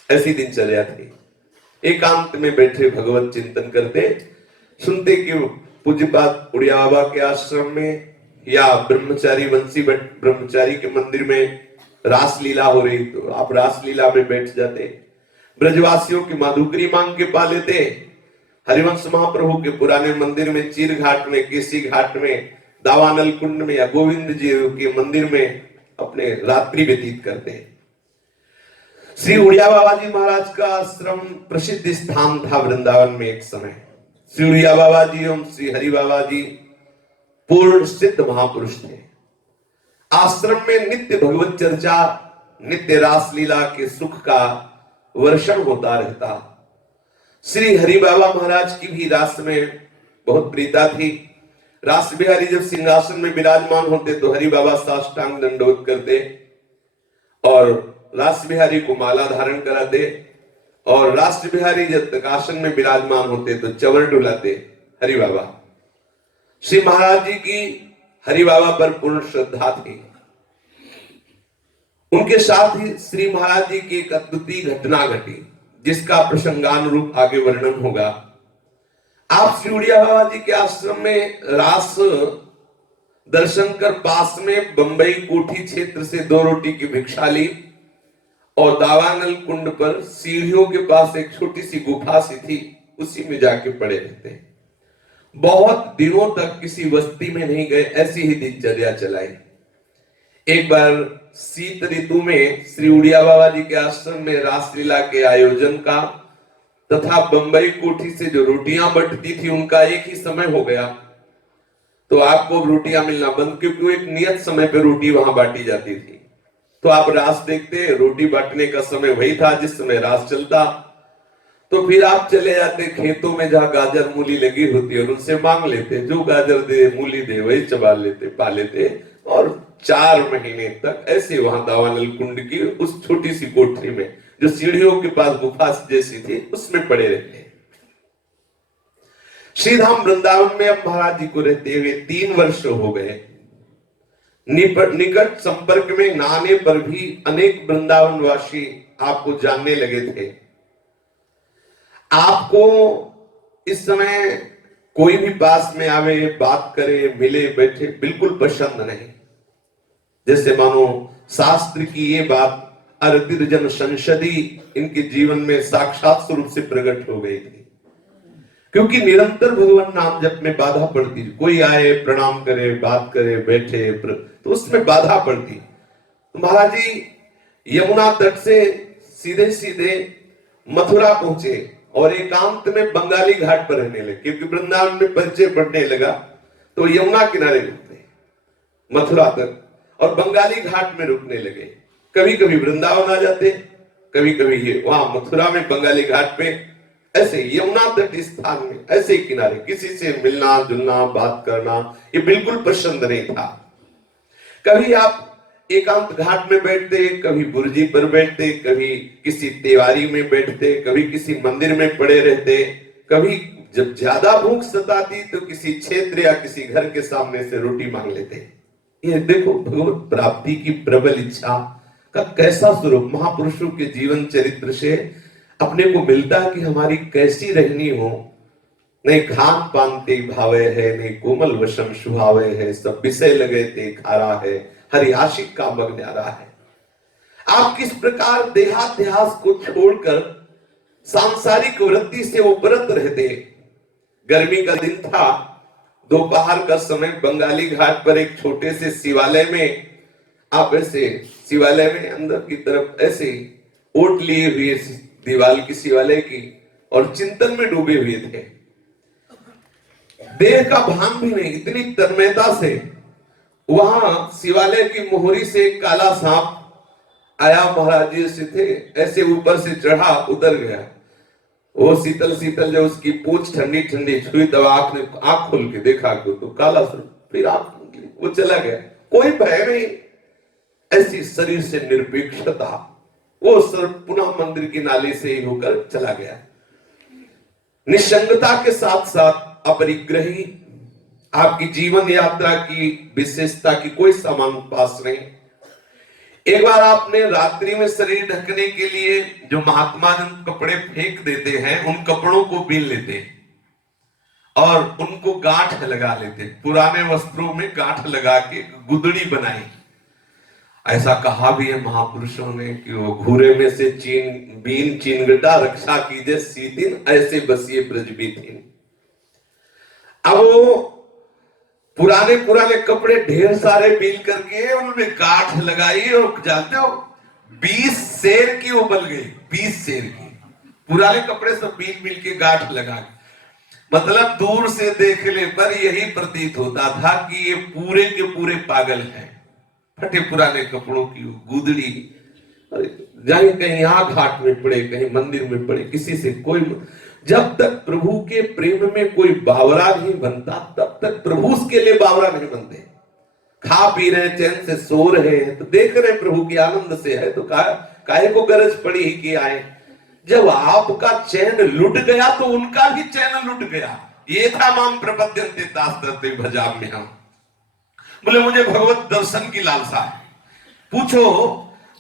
ऐसी दिनचर्या थी। एकांत में बैठे भगवत चिंतन करते, सुनते कि पूज्यपाद उड़िया बाबा के आश्रम में या ब्रह्मचारी बंसी ब्रह्मचारी के मंदिर में रासलीला हो रही तो आप रासलीला में बैठ जाते। ब्रजवासियों की माधुकरी मांग के पा लेते। हरिवंश महाप्रभु के पुराने मंदिर में, चीर घाट में, केसी घाट में, दावानल कुंड में या गोविंद जी के मंदिर में अपने रात्रि व्यतीत करते। श्री उड़िया बाबा जी महाराज का आश्रम प्रसिद्ध स्थान था वृंदावन में एक समय। श्री उड़िया बाबा जी एवं श्री हरि बाबा जी पूर्ण सिद्ध महापुरुष थे। आश्रम में नित्य भगवत चर्चा, नित्य रासलीला के सुख का वर्षण होता रहता। श्री हरि बाबा महाराज की भी रास में बहुत प्रीता थी। रास बिहारी जब सिंहासन में विराजमान होते तो हरि बाबा साष्टांग दंडोत करते और रास बिहारी को माला धारण कराते और राष्ट्र बिहारी जब प्रकाशन में विराजमान होते तो चवर डुलाते हरि बाबा। श्री महाराज जी की हरि बाबा पर पूर्ण श्रद्धा थी। उनके साथ ही श्री महाराज जी की एक अद्भुत घटना घटी जिसका प्रसंगानुरूप आगे वर्णन होगा। आप श्री उड़िया बाबा जी के आश्रम में रास दर्शन कर पास में बंबई कोठी क्षेत्र से 2 रोटी की भिक्षा ली और दावानल कुंड पर सीढ़ियों के पास एक छोटी सी गुफा सी थी, उसी में जाके पड़े रहते। बहुत दिनों तक किसी बस्ती में नहीं गए, ऐसी ही दिनचर्या चलाई। एक बार शीत ऋतु में श्री उड़िया बाबा जी के आश्रम में रासलीला के आयोजन का तथा बंबई कोठी से जो रोटियां बंटती थी उनका एक ही समय हो गया तो आपको रोटियां मिलना बंद, क्योंकि एक नियत समय पर रोटी वहां बांटी जाती थी। तो आप रास देखते, रोटी बांटने का समय वही था जिस समय रास चलता। तो फिर आप चले जाते खेतों में जहां गाजर मूली लगी होती है और उनसे मांग लेते, जो गाजर दे मूली दे वही चबा लेते, पा लेते और 4 महीने तक ऐसे वहां दावानल कुंड की उस छोटी सी कोठरी में जो सीढ़ियों के पास गुफा जैसी थी उसमें पड़े रहते। श्रीधाम वृंदावन में अब महाराज जी को रहते हुए 3 वर्ष हो गए। निकट संपर्क में न आने पर भी अनेक वृंदावन वासी आपको जानने लगे थे। आपको इस समय कोई भी पास में आवे, बात करे, मिले, बैठे बिल्कुल पसंद नहीं। जैसे मानो शास्त्र की ये बात अर्दिर जन संसदी इनके जीवन में साक्षात स्वरूप से प्रकट हो गई थी, क्योंकि निरंतर भगवान नाम जप में बाधा पड़ती। कोई आए, प्रणाम करे, बात करे, बैठे तो उसमें बाधा पड़ती। तो महाराज जी यमुना तट से सीधे सीधे मथुरा पहुंचे और एकांत में बंगाली घाट पर रहने लगे, क्योंकि वृंदावन में परिचय बढ़ने लगा तो यमुना किनारे रुकते मथुरा तक और बंगाली घाट में रुकने लगे। कभी कभी वृंदावन आ जाते, कभी कभी वहां मथुरा में बंगाली घाट पे, ऐसे यमुना तट स्थान में ऐसे किनारे किसी से मिलना जुलना बात करना ये बिल्कुल पसंद नहीं था। कभी आप एकांत घाट में बैठते, कभी बुर्जी पर बैठते, कभी किसी तिवारी में बैठते, कभी किसी मंदिर में पड़े रहते, कभी जब ज्यादा भूख सताती तो किसी क्षेत्र या किसी घर के सामने से रोटी मांग लेते। ये देखो भगवत प्राप्ति की प्रबल इच्छा का कैसा स्वरूप महापुरुषों के जीवन चरित्र से अपने को मिलता है कि हमारी कैसी रहनी हो। नहीं खान पान ते भावे है, नहीं कोमल वशम सुहावे है, सब विषय लगे ते खारा है, हरि आशिक का मग न्यारा है। आप किस प्रकार देहाध्यास को छोड़कर सांसारिक वृत्ति से उपरत रहते। गर्मी का दिन था, दोपहर का समय, बंगाली घाट पर एक छोटे से शिवालय में आप ऐसे शिवालय में अंदर की तरफ ऐसे ओट लिए हुए दीवाल की शिवालय की और चिंतन में डूबे हुए थे। देह का भान भी नहीं, इतनी तन्मयता से वहां शिवालय की मोहरी से काला सांप आया, महाराज जी से थे, ऐसे ऊपर से चढ़ा उतर गया। वो शीतल शीतल जब उसकी पूंछ ठंडी ठंडी छुई तब आंख खोल के देखा तो काला सर, फिर आंख वो चला गया, कोई भय नहीं, ऐसी शरीर से निरपेक्षता। वो सर पुनः मंदिर की नाली से ही होकर चला गया। निसंगता के साथ साथ अपरिग्रही, आपकी जीवन यात्रा की विशेषता की कोई सामान पास नहीं। एक बार आपने रात्रि में शरीर ढकने के लिए जो महात्मा जन कपड़े फेंक देते हैं, उन कपड़ों को बीन लेते और उनको गांठ लगा लेते, पुराने वस्त्रों में गांठ लगा के गुदड़ी बनाई। ऐसा कहा भी है महापुरुषों ने कि वो घूरे में से बीन चीनगटा रक्षा कीजिए सीतिन, ऐसे बसिए ब्रजबीथिन। अब वो पुराने पुराने कपड़े ढेर सारे बीन करके उनमें गांठ लगाई और जानते हो 20 शेर की वो बल गई, 20 शेर की। पुराने कपड़े सब बीन के गांठ लगा के, मतलब दूर से देखने पर यही प्रतीत होता था कि ये पूरे के पूरे पागल हैं। फटे पुराने कपड़ों की गुदड़ी, जाए कहीं यहाँ घाट में पड़े, कहीं मंदिर में पड़े, किसी से कोई, जब तक प्रभु के प्रेम में कोई बावरा नहीं बनता तब तक प्रभु उसके लिए बावरा नहीं बनते। खा पी रहे, चैन से सो रहे हैं तो देख रहे प्रभु की आनंद से है, तो काहे को गरज पड़ी ही कि आए। जब आपका चैन लुट गया तो उनका भी चैन लुट गया। ये था माम प्रपद्यन्ते तास्तते भजाम में हम। बोले मुझे भगवत दर्शन की लालसा है। पूछो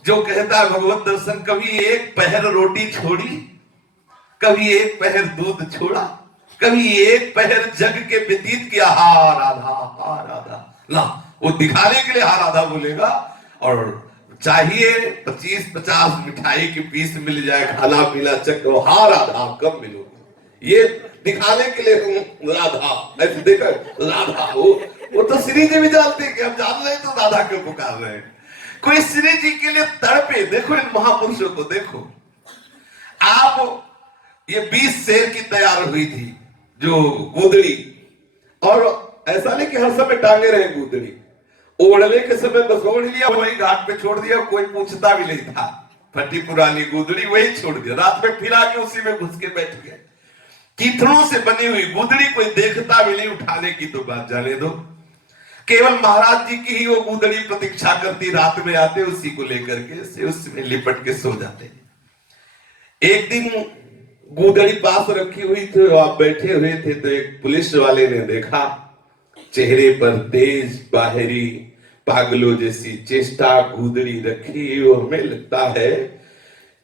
जो कहता है भगवत दर्शन, कभी एक पहर रोटी छोड़ी, कभी एक पहर दूध छोड़ा, कभी एक पहर जग के व्यतीत किया, हा राधा हा राधा। ला वो दिखाने के लिए हा राधा बोलेगा और चाहिए 25-50 मिठाई के पीस मिल जाए, खाना पीना चक्र, हा राधा कब मिलोगे, ये दिखाने के लिए राधा ऐसे देखा राधा। वो तो श्री जी भी जानते हैं कि हम जान रहे तो राधा क्यों पुकार रहे हैं। कोई श्री जी के लिए तड़पे, देखो इन महापुरुषों को देखो। आप ये 20 शेर की तैयार हुई थी जो गुदड़ी, और ऐसा नहीं कि हर समय टांगे रहे गुदड़ी, ओढ़ने के समय बस ओढ़ लिया, वही घाट पे छोड़ दिया, कोई पूछता भी नहीं था। फटी पुरानी गुदड़ी वही छोड़ दिया, रात में फिर आके उसी में घुस के बैठ गए। कीथड़ों से बनी हुई गुदड़ी कोई देखता भी नहीं, उठाने की तो बात जाने दो। केवल महाराज जी की ही वो गुदड़ी प्रतीक्षा करती, रात में आते उसी को लेकर के उसमें लिपट के सो जाते। एक दिन गुदड़ी पास रखी हुई थी, आप बैठे हुए थे तो एक पुलिस वाले ने देखा, चेहरे पर तेज बाहरी पागलों जैसी चेष्टा, गुदड़ी रखी। वो हमें लगता है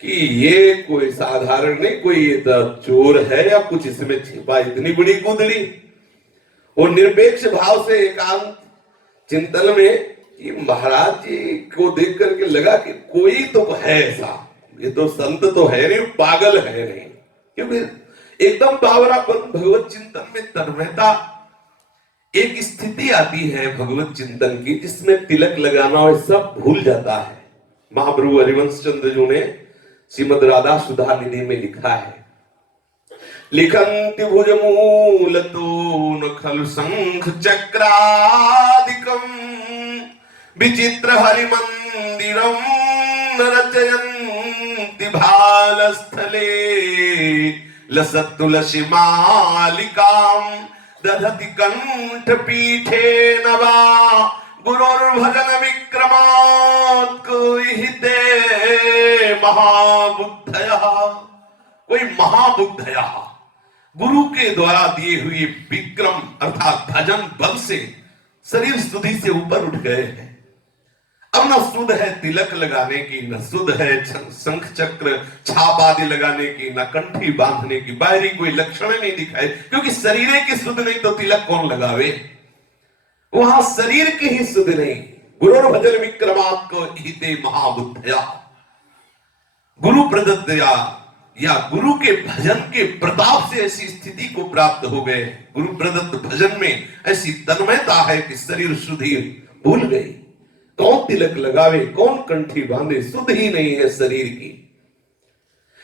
कि ये कोई साधारण नहीं, कोई ये तो चोर है या कुछ इसमें छिपा, इतनी बड़ी गुदड़ी। वो निरपेक्ष भाव से एकांत चिंतन में कि महाराज जी को देख करके लगा कि कोई तो है ऐसा, ये तो संत तो है नहीं, पागल है नहीं, क्योंकि एकदम बावरापन, भगवत चिंतन में तन्मयता। एक स्थिति आती है भगवत चिंतन की जिसमें तिलक लगाना और सब भूल जाता है। महाप्रभु हरिवंश चंद्र जी ने श्रीमद राधा सुधा निधि में लिखा है, लिखन्ति भुजमूलतो न खलु शंख चक्रादिकम विचित्र हरिमंदिरम न रचयन्ति भालस्थले लसत् तुलसी मालिकाम दधति कंठ पीठे नवा गुरुर्भजन विक्रमा महाबुद्धया, कोई महाबुद्धया, गुरु के द्वारा दिए हुए विक्रम अर्थात भजन बल से शरीर सुधि से ऊपर उठ गए हैं। अब न सुध है तिलक लगाने की, न सुध है शंख चक्र छाप आदि लगाने की, न कंठी बांधने की, बाहरी कोई लक्षण नहीं दिखाए, क्योंकि शरीर की सुध नहीं तो तिलक कौन लगावे। वहां शरीर की ही सुध नहीं। गुरु भजन विक्रमात् हिते महाबुद्धया, गुरु प्रदत्त या गुरु के भजन के प्रताप से ऐसी स्थिति को प्राप्त हो गए। गुरु प्रदत्त भजन में ऐसी तन्मयता है कि शरीर सुधि भूल गई। कौन तिलक लगावे, कौन कंठी बांधे, सुध ही नहीं है शरीर की।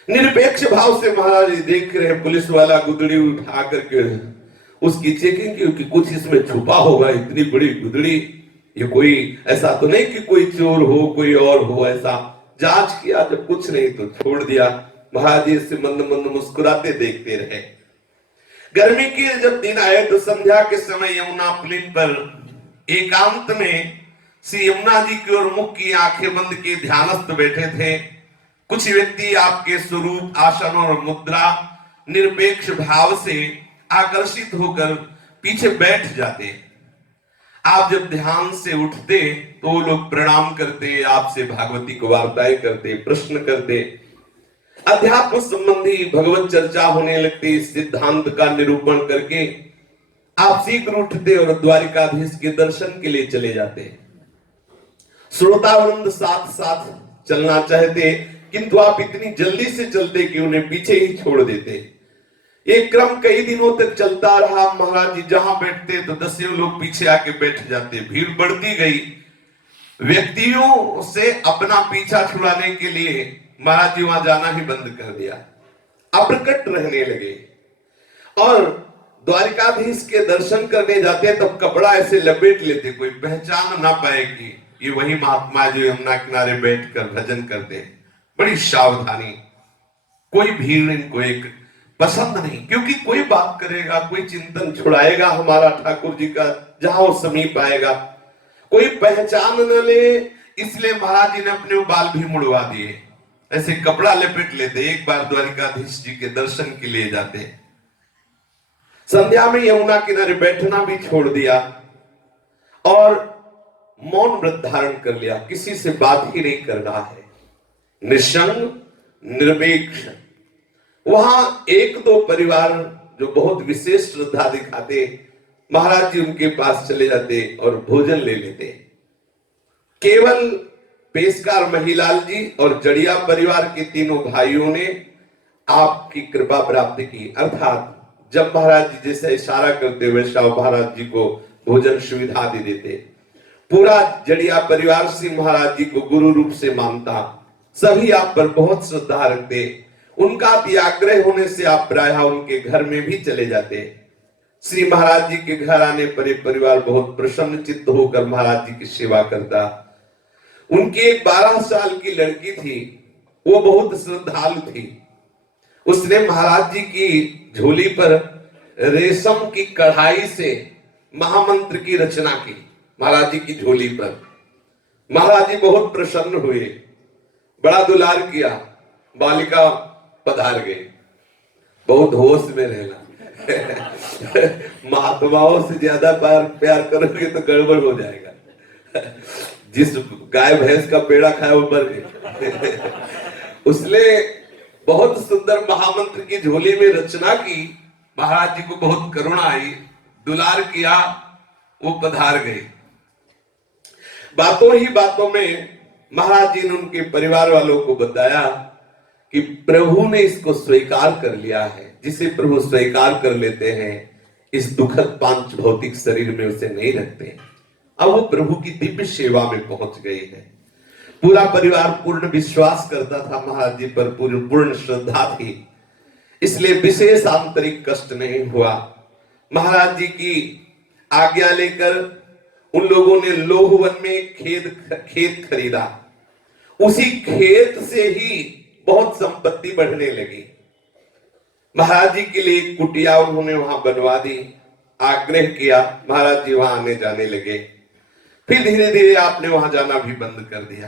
निरपेक्ष भाव से महाराज देख रहे पुलिस वाला गुदड़ी उठा करके उसकी चेकिंग की कि कुछ इसमें छुपा होगा। इतनी बड़ी गुदड़ी, ये कोई ऐसा तो नहीं कि कोई चोर हो, कोई और हो। ऐसा जांच किया, जब कुछ नहीं तो छोड़ दिया। महाराज जी से मंद मंद मुस्कुराते देखते रहे। गर्मी के जब दिन आए तो संध्या के समय यमुना पुलिन पर एकांत में श्री यमुना जी की ओर मुख की आंखें बंद के ध्यानस्थ बैठे थे। कुछ व्यक्ति आपके स्वरूप, आसन और मुद्रा, निरपेक्ष भाव से आकर्षित होकर पीछे बैठ जाते। आप जब ध्यान से उठते तो वो लोग प्रणाम करते, आपसे भागवती को वार्ताएं करते, प्रश्न करते, अध्यात्म संबंधी भगवत चर्चा होने लगती। सिद्धांत का निरूपण करके आप शीघ्र उठते और द्वारिकाधीश के दर्शन के लिए चले जाते। श्रोतावृंद साथ साथ चलना चाहते, किंतु आप इतनी जल्दी से चलते कि उन्हें पीछे ही छोड़ देते। ये क्रम कई दिनों तक चलता रहा। महाराज जी जहां बैठते तो दसियों लोग पीछे आके बैठ जाते। भीड़ बढ़ती गई। व्यक्तियों से अपना पीछा छुड़ाने के लिए महाराज जी वहां जाना ही बंद कर दिया, अप्रकट रहने लगे। और द्वारिकाधीश के दर्शन करने जाते तब कपड़ा ऐसे लपेट लेते, कोई पहचान ना पाए कि ये वही महात्मा जो यमुना किनारे बैठकर भजन करते। बड़ी सावधानी। कोई भीड़ इनको एक पसंद नहीं, क्योंकि कोई बात करेगा, कोई चिंतन छुड़ाएगा हमारा ठाकुर जी का, जहां वो समीप आएगा। कोई पहचान न ले, इसलिए महाराज जी ने अपने बाल भी मुड़वा दिए, ऐसे कपड़ा लपेट लेते। एक बार द्वारिकाधीश जी के दर्शन के लिए जाते। संध्या में यमुना किनारे बैठना भी छोड़ दिया और मौन व्रत धारण कर लिया। किसी से बात ही नहीं कर रहा है, निसंग निरपेक्ष। वहां एक दो परिवार जो बहुत विशेष श्रद्धा दिखाते, महाराज जी उनके पास चले जाते और भोजन ले लेते। केवल पेशकार महिलाल जी और जड़िया परिवार के तीनों भाइयों ने आपकी कृपा प्राप्त की। अर्थात जब महाराज जी जैसा इशारा करते वैसा महाराज जी को भोजन सुविधा दे देते। पूरा जड़िया परिवार सिंह महाराज जी को गुरु रूप से मानता। सभी आप पर बहुत श्रद्धा रखते। उनका त्याग्रह होने से आप प्रायः उनके घर में भी चले जाते। श्री महाराज जी के घर आने पर एक परिवार बहुत प्रसन्न चित्त होकर महाराज जी की सेवा करता। उनकी एक 12 साल की लड़की थी, वो बहुत श्रद्धालु थी। उसने महाराज जी की झोली पर रेशम की कढ़ाई से महामंत्र की रचना की। महाराज जी की झोली पर महाराज जी बहुत प्रसन्न हुए, बड़ा दुलार किया। बालिका पधार गई। बहुत होश में रहना। महात्माओं से ज्यादा प्यार करोगे तो गड़बड़ हो जाएगा। जिस गाय भैंस का पेड़ा खाया वो मर गए। उसने बहुत सुंदर महामंत्र की झोली में रचना की। महाराज जी को बहुत करुणा आई, दुलार किया, वो पधार गए। बातों ही बातों में महाराज जी ने उनके परिवार वालों को बताया कि प्रभु ने इसको स्वीकार कर लिया है। जिसे प्रभु स्वीकार कर लेते हैं, इस दुखद पांच भौतिक शरीर में उसे नहीं रखते। अब वो प्रभु की दिव्य सेवा में पहुंच गई है। पूरा परिवार पूर्ण विश्वास करता था महाराज जी पर, पूर्ण श्रद्धा थी, इसलिए विशेष आंतरिक कष्ट नहीं हुआ। महाराज जी की आज्ञा लेकर उन लोगों ने लोहवन में खेत खरीदा। उसी खेत से ही बहुत संपत्ति बढ़ने लगी। महाराज जी के लिए एक कुटिया उन्होंने वहां बनवा दी। आग्रह किया, महाराज जी वहां आने जाने लगे। फिर धीरे धीरे आपने वहां जाना भी बंद कर दिया।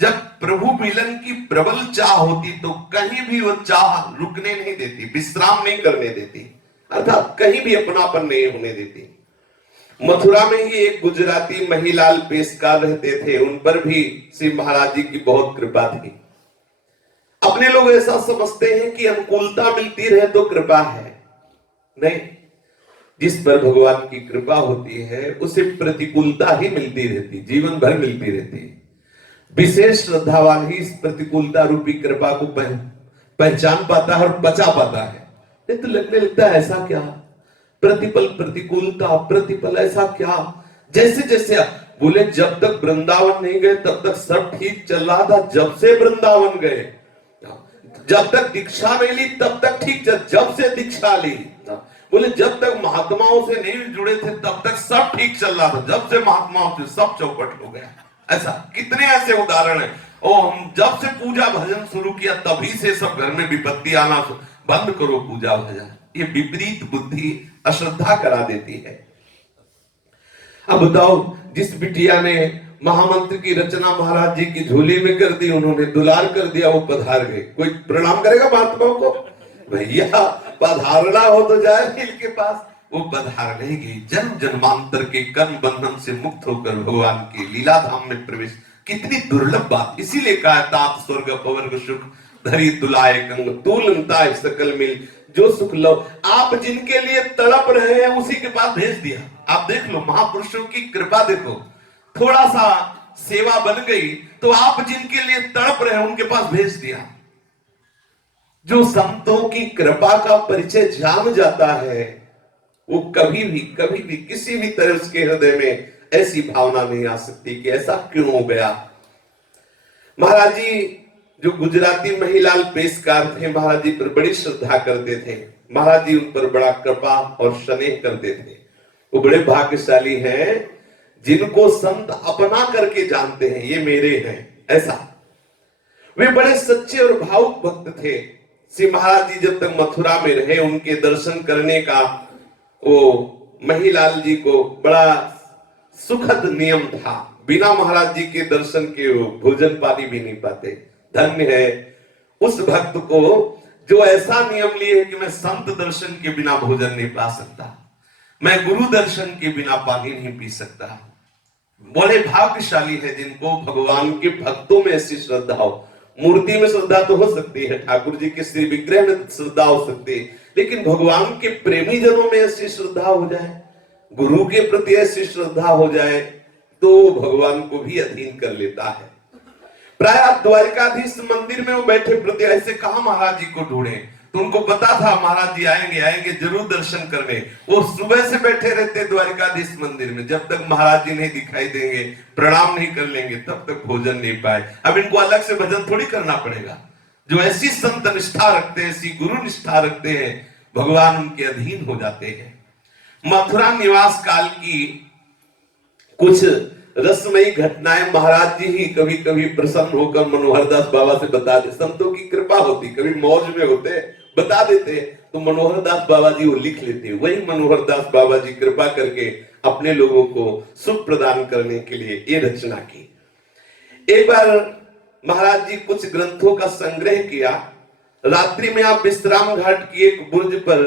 जब प्रभु मिलन की प्रबल चाह होती तो कहीं भी वो चाह रुकने नहीं देती, विश्राम नहीं करने देती, अर्थात कहीं भी अपनापन नहीं होने देती। मथुरा में ही एक गुजराती महिलाल पेशकार रहते थे, उन पर भी श्री महाराज जी की बहुत कृपा थी। अपने लोग ऐसा समझते हैं कि अनुकूलता मिलती रहे तो कृपा है, नहीं, जिस पर भगवान की कृपा होती है उसे प्रतिकूलता ही मिलती रहती, जीवन भर मिलती रहती। विशेष श्रद्धावान ही इस प्रतिकूलता रूपी कृपा को पहचान पाता है और बचा पाता है। नहीं तो लगने लगता है ऐसा क्या, प्रतिपल प्रतिकूलता, प्रतिपल ऐसा क्या। जैसे जैसे बोले जब तक वृंदावन नहीं गए तब तक सब ठीक चल रहा था, जब से वृंदावन गए, जब तक दीक्षा नहीं ली तब तक ठीक चल, जब से दीक्षा ली, बोले जब तक महात्माओं से नहीं जुड़े थे तब तक सब ठीक चल रहा था, जब से महात्माओं से सब चौपट हो गया। ऐसा कितने ऐसे उदाहरण है। ओ हम जब से पूजा भजन शुरू किया तभी से सब घर में विपत्ति आना, बंद करो पूजा भजन। ये विपरीत बुद्धि अश्रद्धा करा देती है। अब बताओ, जिस बिटिया ने महामंत्र की रचना महाराज जी की झोली में कर दी, उन्होंने दुलार कर दिया, वो पधार गए। कोई प्रणाम करेगा महात्माओं को? भैया पधारना हो तो जाए इनके पास। वो पधार नहीं गई, जन्म जन्मांतर के कर्म बंधन से मुक्त होकर भगवान के लीला धाम में प्रवेश। कितनी दुर्लभ बात। इसीलिए कहा तात स्वर्ग पवर्ग सुख धरी दुलाए कंग तूलनता सकल मिल जो सुख लो। आप जिनके लिए तड़प रहे हैं उसी के पास भेज दिया। आप देख लो महापुरुषों की कृपा देखो, थोड़ा सा सेवा बन गई तो आप जिनके लिए तड़प रहे हैं उनके पास भेज दिया। जो संतों की कृपा का परिचय जान जाता है वो कभी भी किसी भी तरह उसके हृदय में ऐसी भावना नहीं आ सकती कि ऐसा क्यों हो गया। महाराज जी जो गुजराती महिलाल पेशकार थे, महाराज जी पर बड़ी श्रद्धा करते थे। महाराज जी उन पर बड़ा कृपा और स्नेह करते थे। वो बड़े भाग्यशाली हैं जिनको संत अपना करके जानते हैं, ये मेरे हैं, ऐसा। वे बड़े सच्चे और भावुक भक्त थे। श्री महाराज जी जब तक मथुरा में रहे उनके दर्शन करने का वो महिलाल जी को बड़ा सुखद नियम था। बिना महाराज जी के दर्शन के वो भोजन पानी भी नहीं पाते। धन्य है उस भक्त को जो ऐसा नियम लिए कि मैं संत दर्शन के बिना भोजन नहीं पा सकता, मैं गुरु दर्शन के बिना पानी नहीं पी सकता। बड़े भाग्यशाली है जिनको भगवान के भक्तों में ऐसी श्रद्धा हो। मूर्ति में श्रद्धा तो हो सकती है, ठाकुर जी के श्री विग्रह में श्रद्धा हो सकती है, लेकिन भगवान के प्रेमी जनों में ऐसी श्रद्धा हो जाए, गुरु के प्रति ऐसी श्रद्धा हो जाए तो भगवान को भी अधीन कर लेता है। प्राय द्वारिकाधीश मंदिर में वो बैठे प्रति ऐसे कहा महाराज जी को ढूंढे, तो उनको पता था महाराज जी आएंगे जरूर दर्शन करने। वो सुबह से बैठे रहते द्वारिकाधीश मंदिर में, जब तक महाराज जी नहीं दिखाई देंगे, प्रणाम नहीं कर लेंगे, तब तक भोजन नहीं पाए। अब इनको अलग से भजन थोड़ी करना पड़ेगा। जो ऐसी संत निष्ठा रखते हैं, ऐसी गुरु निष्ठा रखते हैं, भगवान उनके अधीन हो जाते हैं। मथुरा निवास काल की कुछ रसमयी घटनाएं महाराज जी ही कभी कभी प्रसन्न होकर मनोहर दास बाबा से बता दे। संतों की कृपा होती, कभी मौज में होते बता देते तो मनोहर दास बाबा जी वो लिख लेते। वही मनोहर दास बाबा जी कृपा करके अपने लोगों को सुख प्रदान करने के लिए ये रचना की। एक बार महाराज जी कुछ ग्रंथों का संग्रह किया। रात्रि में आप विश्राम घाट की एक बुर्ज पर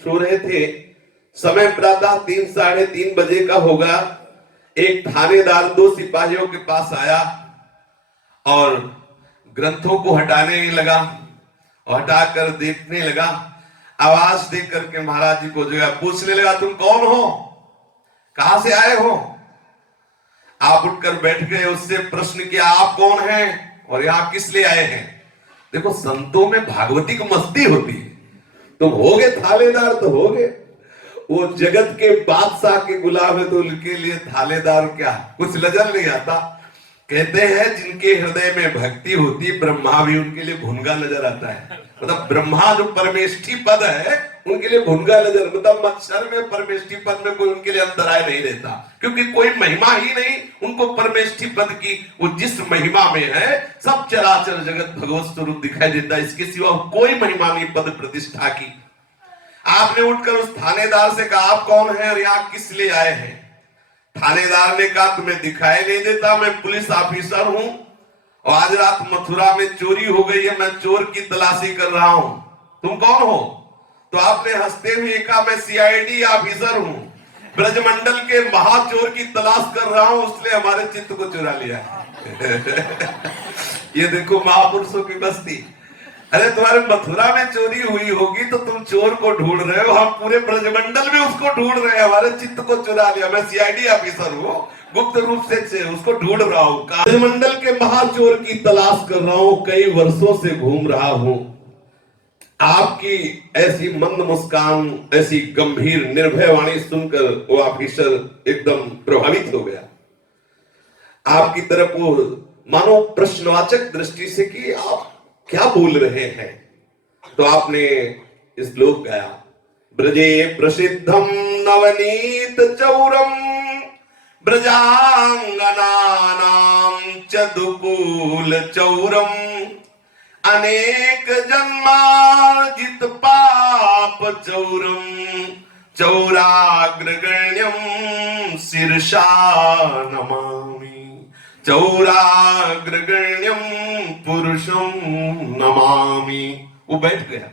सो रहे थे। समय प्रातः 3 साढ़े 3 बजे का होगा। एक थानेदार 2 सिपाहियों के पास आया और ग्रंथों को हटाने लगा और हटाकर देखने लगा। आवाज दे करके महाराज जी को जगह पूछने लगा, तुम कौन हो, कहां से आए हो? आप उठकर बैठ गए। उससे प्रश्न किया, आप कौन हैं और यहां किस लिए आए हैं? देखो संतों में भागवती की मस्ती होती है। तुम होगे थानेदार तो होगे, वो जगत के बादशाह के गुलाम है तो उनके लिए थानेदार क्या, कुछ नजर नहीं आता। कहते हैं जिनके हृदय में भक्ति होती है ब्रह्मा भी उनके लिए भुनगा नजर आता है। मतलब ब्रह्मा जो परमेष्ठी पद है उनके लिए भुनगा नजर, मतलब मत्सर में परमेष्ठी पद में कोई उनके लिए अंतराय नहीं रहता, क्योंकि कोई महिमा ही नहीं उनको परमेष्ठी पद की। वो जिस महिमा में है सब चराचर जगत भगवत स्वरूप दिखाई देता है, इसके सिवा कोई महिमा नहीं पद प्रतिष्ठा की। आपने उठकर उस थानेदार से कहा, आप कौन है और यहाँ किस लिए आए हैं? थानेदार ने कहा, तुम्हें दिखाई नहीं देता मैं पुलिस ऑफिसर हूं और आज रात मथुरा में चोरी हो गई है, मैं चोर की तलाशी कर रहा हूं, तुम कौन हो? तो आपने हंसते हुए कहा, मैं सीआईडी ऑफिसर हूं, ब्रजमंडल के महाचोर की तलाश कर रहा हूं, उसने हमारे चित्त को चुरा लिया ये देखो महापुरुषों की बस्ती। अरे तुम्हारे मथुरा में चोरी हुई होगी तो तुम चोर को ढूंढ रहे हो, हम पूरे ब्रजमंडल में उसको ढूंढ रहे हैं, हमारे चित्त को चुरा लिया। मैं सीआईडी ऑफिसर हूँ, गुप्त रूप से उसको ढूंढ रहा हूँ, ब्रजमंडल के महाचोर की तलाश कर रहा हूँ, कई वर्षों से घूम रहा हूँ। आपकी ऐसी मंद मुस्कान, ऐसी गंभीर निर्भय वाणी सुनकर वो ऑफिसर एकदम प्रभावित हो गया। आपकी तरफ वो मानो प्रश्नवाचक दृष्टि से कि आप क्या बोल रहे हैं। तो आपने इस श्लोक गाया, ब्रजे प्रसिद्धम नवनीत चौरम ब्रजांगनानां चदुकूल चौरम अनेक जन्मार्जित पाप चौरम चौराग्रगण्यम शीर्षा नमामि चौराग्रगण्यम पुरुषम नमामि। वो बैठ गया,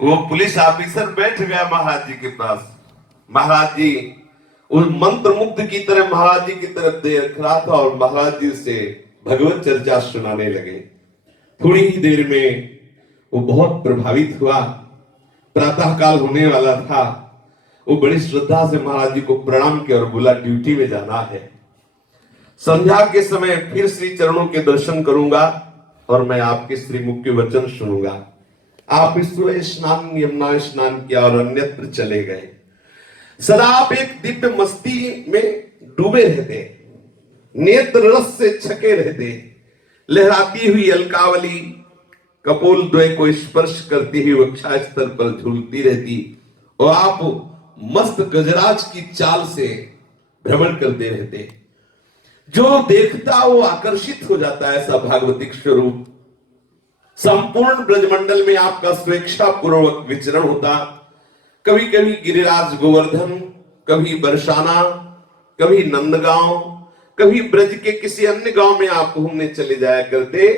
वो पुलिस ऑफिसर बैठ गया महाराज जी के पास। महाराज जी उस मंत्र मुग्ध की तरह महाराज जी की तरफ देख रहा था और महाराज जी से भगवत चर्चा सुनाने लगे। थोड़ी ही देर में वो बहुत प्रभावित हुआ। प्रातः काल होने वाला था, वो बड़ी श्रद्धा से महाराज जी को प्रणाम किया और बोला, ड्यूटी में जाना है, संध्या के समय फिर श्री चरणों के दर्शन करूंगा और मैं आपके श्रीमुख के वचन सुनूंगा। आप इसमें स्नान यमुना स्नान किया और अन्यत्र चले गए। सदा आप एक दिव्य मस्ती में डूबे रहते, नेत्र रस से छके रहते। लहराती हुई अलकावली कपोल द्वय को स्पर्श करती हुई वक्षा स्तर पर झूलती रहती और आप मस्त गजराज की चाल से भ्रमण करते रहते। जो देखता वो आकर्षित हो जाता है, ऐसा भागवतिक स्वरूप। संपूर्ण ब्रजमंडल में आपका स्वेच्छा पूर्वक विचरण होता। कभी कभी गिरिराज गोवर्धन, कभी बरसाना, कभी नंदगांव, कभी ब्रज के किसी अन्य गांव में आप घूमने चले जाया करते।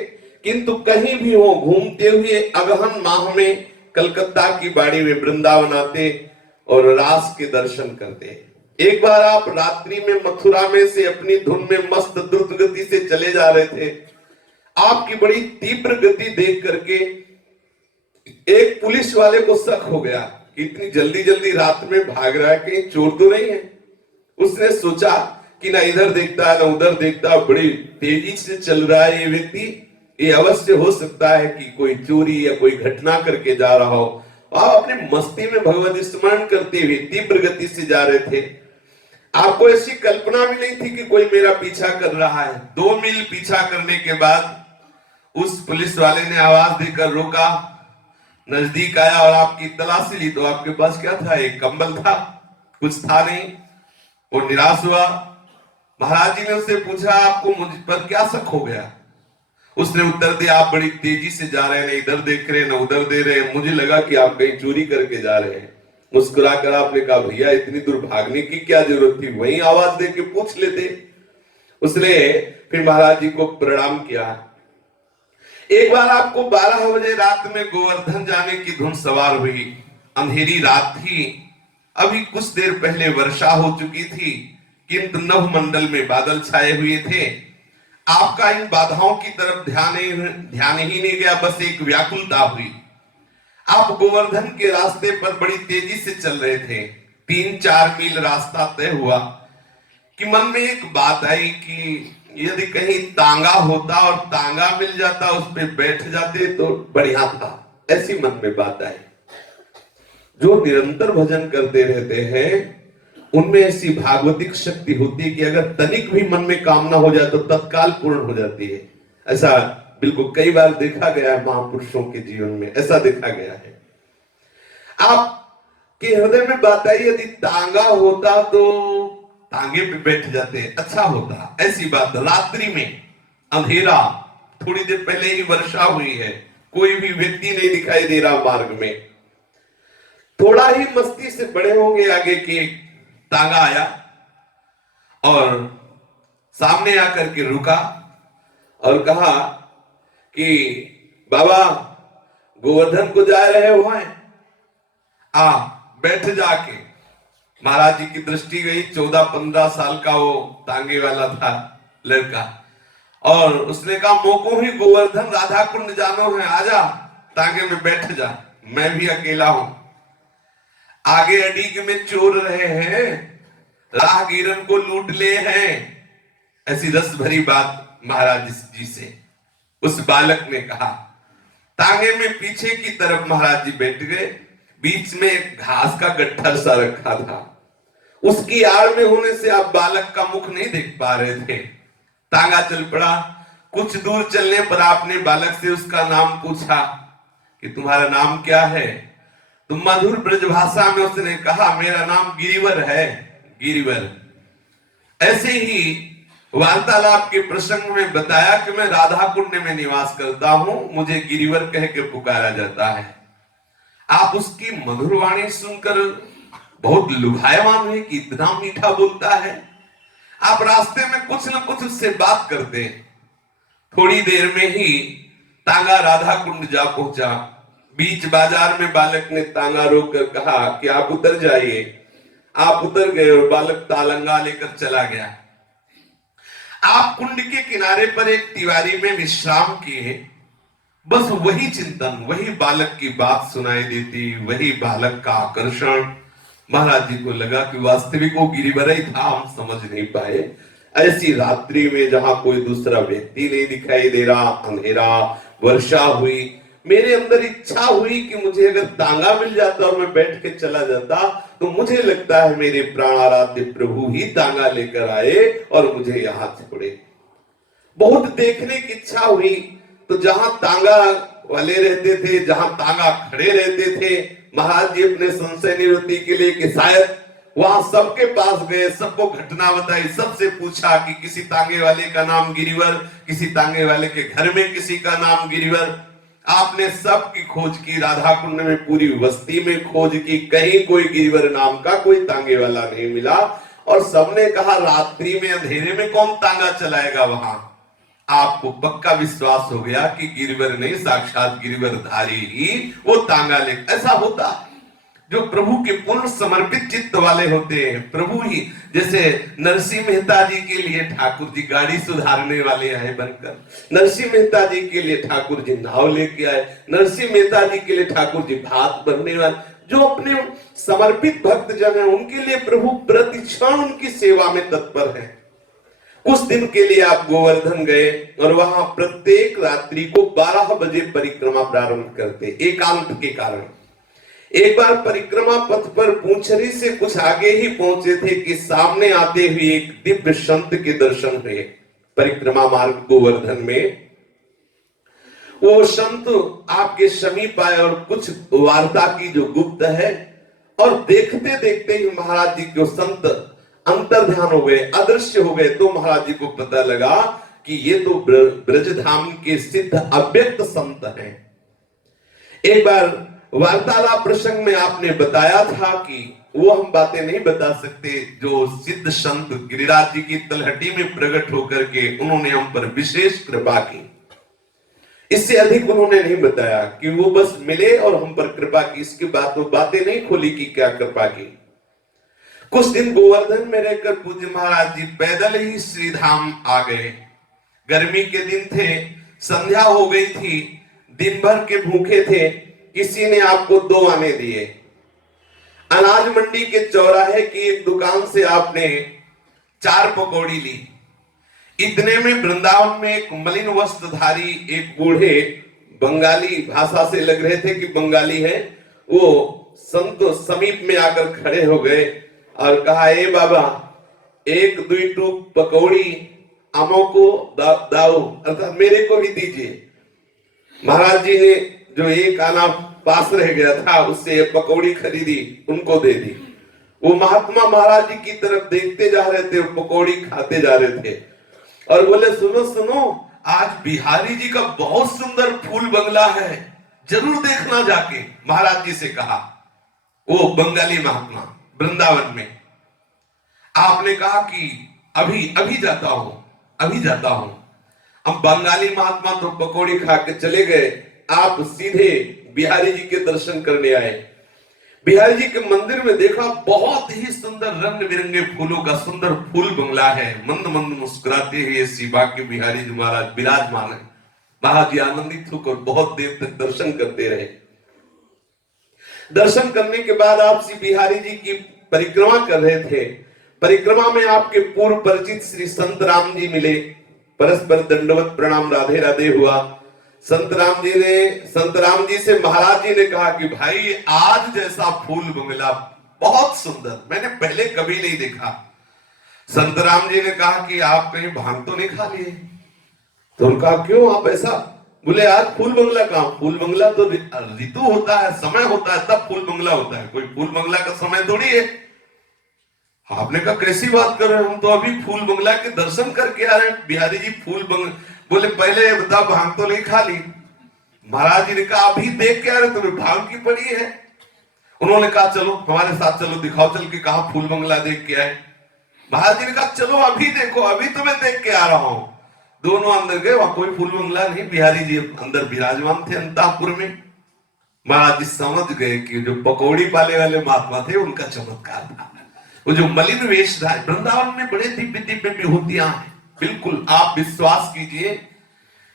किंतु कहीं भी हो, घूमते हुए अगहन माह में कलकत्ता की बाड़ी में वृंदावन आते और रास के दर्शन करते। एक बार आप रात्रि में मथुरा में से अपनी धुन में मस्त द्रुत गति से चले जा रहे थे। आपकी बड़ी तीव्र गति देख करके एक पुलिस वाले को शक हो गया कि इतनी जल्दी जल्दी रात में भाग रहा है, कहीं चोर तो नहीं है। उसने सोचा कि ना इधर देखता है ना उधर देखता है, बड़ी तेजी से चल रहा है ये व्यक्ति, ये अवश्य हो सकता है कि कोई चोरी या कोई घटना करके जा रहा हो। आप अपनी मस्ती में भगवत स्मरण करते हुए तीव्र गति से जा रहे थे। आपको ऐसी कल्पना भी नहीं थी कि कोई मेरा पीछा कर रहा है। 2 मील पीछा करने के बाद उस पुलिस वाले ने आवाज देकर रोका, नजदीक आया और आपकी तलाशी ली। तो आपके पास क्या था? एक कंबल था, कुछ था नहीं। वो निराश हुआ। महाराज जी ने उससे पूछा, आपको मुझ पर क्या शक हो गया? उसने उत्तर दिया, आप बड़ी तेजी से जा रहे हैं, न इधर देख रहे हैं न उधर दे रहे हैं, मुझे लगा कि आप कहीं चोरी करके जा रहे हैं। मुस्कुराकर आपने कहा, भैया इतनी दूर भागने की क्या जरूरत थी, वहीं आवाज दे के पूछ लेते। उसने फिर महाराज जी को प्रणाम किया। एक बार आपको 12 बजे रात में गोवर्धन जाने की धुन सवार हुई। अंधेरी रात थी, अभी कुछ देर पहले वर्षा हो चुकी थी, किंतु नभ मंडल में बादल छाए हुए थे। आपका इन बाधाओं की तरफ ध्यान ही नहीं गया, बस एक व्याकुलता हुई। आप गोवर्धन के रास्ते पर बड़ी तेजी से चल रहे थे। 3-4 मील रास्ता तय हुआ कि मन में एक बात आई कि यदि कहीं तांगा होता और तांगा मिल जाता, उस पे बैठ जाते तो बढ़िया था। ऐसी मन में बात आई। जो निरंतर भजन करते रहते हैं उनमें ऐसी भागवतिक शक्ति होती है कि अगर तनिक भी मन में कामना हो जाए तो तत्काल पूर्ण हो जाती है। ऐसा बिल्कुल कई बार देखा गया है, महापुरुषों के जीवन में ऐसा देखा गया है। आपके हृदय में बात आई, यदि तांगा होता तो तांगे पे बैठ जाते, अच्छा होता। ऐसी बात रात्रि में, अंधेरा, थोड़ी देर पहले ही वर्षा हुई है, कोई भी व्यक्ति नहीं दिखाई दे रहा मार्ग में। थोड़ा ही मस्ती से बड़े होंगे आगे के तांगा आया और सामने आकर के रुका और कहा कि बाबा गोवर्धन को जा रहे हो हैं, आ बैठ जाके। महाराज जी की दृष्टि गई, 14-15 साल का वो तांगे वाला था लड़का, और उसने कहा मोको ही गोवर्धन राधा कुंड जानो है, आजा तांगे में बैठ जा, मैं भी अकेला हूं। आगे अडीग में चोर रहे हैं, राहगीरन को लूट ले हैं। ऐसी रस भरी बात महाराज जी से उस बालक ने कहा। तांगे में पीछे की तरफ महाराज जी बैठ गए, बीच में एक घास का गट्ठर सा रखा था, उसकी आड़ में होने से आप बालक का मुख नहीं देख पा रहे थे। तांगा चल पड़ा। कुछ दूर चलने पर आपने बालक से उसका नाम पूछा कि तुम्हारा नाम क्या है? तो मधुर ब्रज भाषा में उसने कहा मेरा नाम गिरिवर है, गिरिवर। ऐसे ही वार्तालाप के प्रसंग में बताया कि मैं राधा कुंड में निवास करता हूं, मुझे गिरिवर कह के पुकारा जाता है। आप उसकी मधुर वाणी सुनकर बहुत लुभायमान हुए कि इतना मीठा बोलता है। आप रास्ते में कुछ न कुछ उससे बात करते। थोड़ी देर में ही तांगा राधा कुंड जा पहुंचा। बीच बाजार में बालक ने तांगा रोककर कहा कि आप उतर जाइए। आप उतर गए और बालक तालंगा लेकर चला गया। आप कुंड के किनारे पर एक तिवारी में विश्राम किए। बस वही चिंतन, वही बालक की बात सुनाई देती, वही बालक का आकर्षण। महाराज जी को लगा कि वास्तविक वो गिरिवर ही था, हम समझ नहीं पाए। ऐसी रात्रि में जहां कोई दूसरा व्यक्ति नहीं दिखाई दे रहा, अंधेरा, वर्षा हुई, मेरे अंदर इच्छा हुई कि मुझे अगर तांगा मिल जाता और मैं बैठ के चला जाता तो मुझे लगता है मेरे प्राण आराध्य प्रभु ही तांगा लेकर आए और मुझे यहां छोड़े। बहुत देखने की इच्छा हुई, तो जहां तांगा वाले रहते थे, जहां तांगा खड़े रहते थे, महाराज जी अपने संशय निवृत्ति के लिए कि शायद वहां सबके पास गए, सबको घटना बताई, सबसे पूछा कि किसी तांगे वाले का नाम गिरिवर, किसी तांगे वाले के घर में किसी का नाम गिरिवर। आपने सबकी खोज की, राधा कुंड में पूरी बस्ती में खोज की, कहीं कोई गिरिवर नाम का कोई तांगे वाला नहीं मिला। और सबने कहा रात्रि में अंधेरे में कौन तांगा चलाएगा वहां। आपको पक्का विश्वास हो गया कि गिरिवर नहीं, साक्षात गिरिवरधारी ही वो तांगा ले। ऐसा होता है जो प्रभु के पूर्ण समर्पित चित्त वाले होते हैं, प्रभु ही। जैसे नरसिंह मेहता जी के लिए ठाकुर जी गाड़ी सुधारने वाले आए बनकर, नरसिंह मेहता जी के लिए ठाकुर जी नाव लेके आए, नरसिंह मेहता जी के लिए ठाकुर जी भात बनने वाले, जो अपने समर्पित भक्त जन है उनके लिए प्रभु प्रतिक्षण उनकी सेवा में तत्पर है। कुछ दिन के लिए आप गोवर्धन गए और वहां प्रत्येक रात्रि को 12 बजे परिक्रमा प्रारंभ करते, एकांत के कारण। एक बार परिक्रमा पथ पर पूंछरी से कुछ आगे ही पहुंचे थे कि सामने आते हुए एक दिव्य संत के दर्शन हुए परिक्रमा मार्ग गोवर्धन में। वो संत आपके समीप आए और कुछ वार्ता की जो गुप्त है, और देखते देखते ही महाराज जी को संत अंतर्ध्यान हो गए, अदृश्य हो गए। तो महाराज जी को पता लगा कि ये तो ब्रजधाम के सिद्ध अव्यक्त संत हैं। एक बार वार्तालाप प्रसंग में आपने बताया था कि वो हम बातें नहीं बता सकते जो सिद्ध संत गिरिराज जी की तलहटी में प्रकट होकर के उन्होंने हम पर विशेष कृपा की। इससे अधिक उन्होंने नहीं बताया कि वो बस मिले और हम पर कृपा की। इसके बाद वो बातें नहीं खोली कि क्या कृपा की। कुछ दिन गोवर्धन में रहकर पूज्य महाराज जी पैदल ही श्रीधाम आ गए। गर्मी के दिन थे, संध्या हो गई थी, दिन भर के भूखे थे। किसी ने आपको 2 आने दिए। अनाज मंडी के चौराहे की एक दुकान से आपने 4 पकौड़ी ली। इतने में वृंदावन में एक मलिन वस्त्रधारी एक बूढ़े, बंगाली भाषा से लग रहे थे कि बंगाली है, वो संत समीप में आकर खड़े हो गए और कहा, ए बाबा 1-2 टूक पकौड़ी अमो को दाओ, अर्थात मेरे को भी दीजिए। महाराज जी ने जो एक आना पास रह गया था उससे पकौड़ी खरीदी, उनको दे दी। वो महात्मा महाराज जी की तरफ देखते जा रहे थे, पकौड़ी खाते जा रहे थे और बोले, सुनो सुनो, आज बिहारी जी का बहुत सुंदर फूल बंगला है, जरूर देखना जाके। महाराज जी से कहा, वो बंगाली महात्मा वृंदावन में। आपने कहा कि अभी अभी जाता हूं, अभी जाता हूं। हम बंगाली महात्मा तो पकौड़ी खा के चले गए, आप सीधे बिहारी जी के दर्शन करने आए। बिहारी जी के मंदिर में देखा बहुत ही सुंदर रंग बिरंगे फूलों का सुंदर फूल बंगला है। मंद मंद मुस्कुराते हुए सीबा के बिहारी जी महाराज विराजमान है। महाराज जी आनंदित होकर बहुत देर तक दर्शन करते रहे। दर्शन करने के बाद आप श्री बिहारी जी की परिक्रमा कर रहे थे। परिक्रमा में आपके पूर्व परिचित श्री संत राम जी मिले। परस्पर दंडवत प्रणाम राधे राधे हुआ। संत राम जी से महाराज जी ने कहा कि भाई आज जैसा फूल बंगला बहुत सुंदर मैंने पहले कभी नहीं देखा। संत राम जी ने कहा कि आप कहीं भांग तो नहीं खा लिए? तो उनका क्यों आप ऐसा बोले? आज फूल बंगला कहां? फूल बंगला तो ऋतु होता है, समय होता है, तब फूल बंगला होता है। कोई फूल बंगला का समय थोड़ी है। आपने कहा कैसी बात कर रहे हैं, हम तो अभी फूल बंगला के दर्शन करके आ रहे हैं। बिहारी जी फूल बंगला बोले पहले बता भांग तो नहीं खा ली? महाराज जी ने कहा अभी देख के आ रहे, तुम्हें भांग की पड़ी है। उन्होंने कहा चलो हमारे साथ चलो, दिखाओ चल के कहा फूल बंगला देख के आए। महाराज जी ने कहा चलो अभी देखो, अभी तुम्हें देख के आ रहा हूं। दोनों अंदर गए, वहां कोई फूल बंगला नहीं, बिहारी जी अंदर विराजमान थे अंतापुर में। महाराज जी समझ गए कि जो पकौड़ी पाले वाले महात्मा थे उनका चमत्कार था। वो जो मलिन वेश था, वृंदावन में बड़े दिव्य दिव्य विभूतियां हैं। बिल्कुल आप विश्वास कीजिए,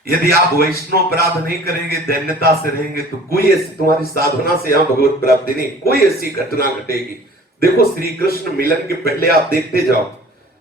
यदि आप वैष्णव अपराध नहीं करेंगे, दैन्यता से रहेंगे, तो कोई ऐसी तुम्हारी साधना से यहां भगवत प्राप्ति नहीं, कोई ऐसी घटना घटेगी। देखो श्री कृष्ण मिलन के पहले आप देखते जाओ,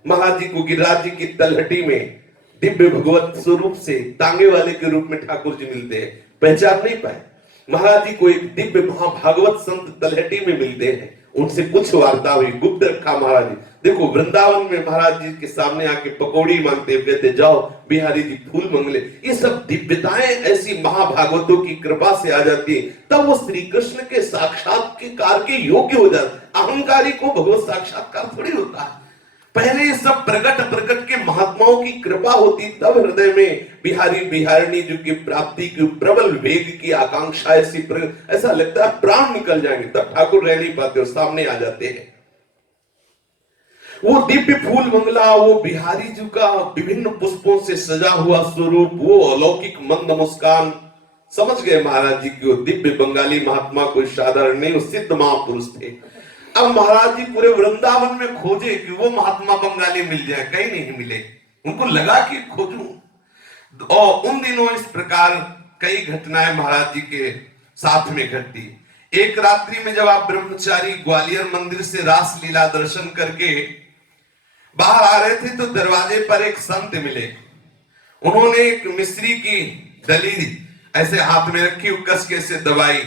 महाराज जी को गिरिराज जी की तलहटी में दिव्य भगवत स्वरूप से तांगे वाले के रूप में ठाकुर जी मिलते हैं, पहचान नहीं पाए। महाराज जी को एक दिव्य महाभागवत संत तलहटी में मिलते हैं, उनसे कुछ वार्ता हुई, गुप्त रखा महाराज जी। देखो वृंदावन में महाराज जी के सामने आके पकौड़ी मांगते, कहते जाओ बिहारी जी फूल मंगले। ये सब दिव्यताएं ऐसी महाभागवतों की कृपा से आ जाती है, तब वो श्री कृष्ण के साक्षात्कार के योग्य हो जाते। अहंकारी को भगवत साक्षात्कार थोड़ी होता है। पहले ये सब प्रकट के महात्माओं की कृपा होती, तब हृदय में बिहारी बिहारिणी जी की प्राप्ति की प्रबल वेग की आकांक्षा ऐसा लगता है प्राण निकल जाएंगे, तब ठाकुर रह नहीं पाते और सामने आ जाते हैं। वो दिव्य फूल बंगला, वो बिहारी जी का विभिन्न पुष्पों से सजा हुआ स्वरूप, वो अलौकिक मंद मुस्कान, समझ गए महाराज जी की वो दिव्य बंगाली महात्मा कोई साधारण नहीं, वो सिद्ध महापुरुष थे। अब महाराज जी पूरे वृंदावन में खोजे कि वो महात्मा बंगाली मिल जाए, कहीं नहीं मिले। उनको लगा कि खोजूं, और उन दिनों इस प्रकार कई घटनाएं महाराज जी के साथ में घटती। एक रात्रि में जब आप ब्रह्मचारी ग्वालियर मंदिर से रास लीला दर्शन करके बाहर आ रहे थे, तो दरवाजे पर एक संत मिले। उन्होंने एक मिस्री की डली ऐसे हाथ में रखी, कस के ऐसे दबाई,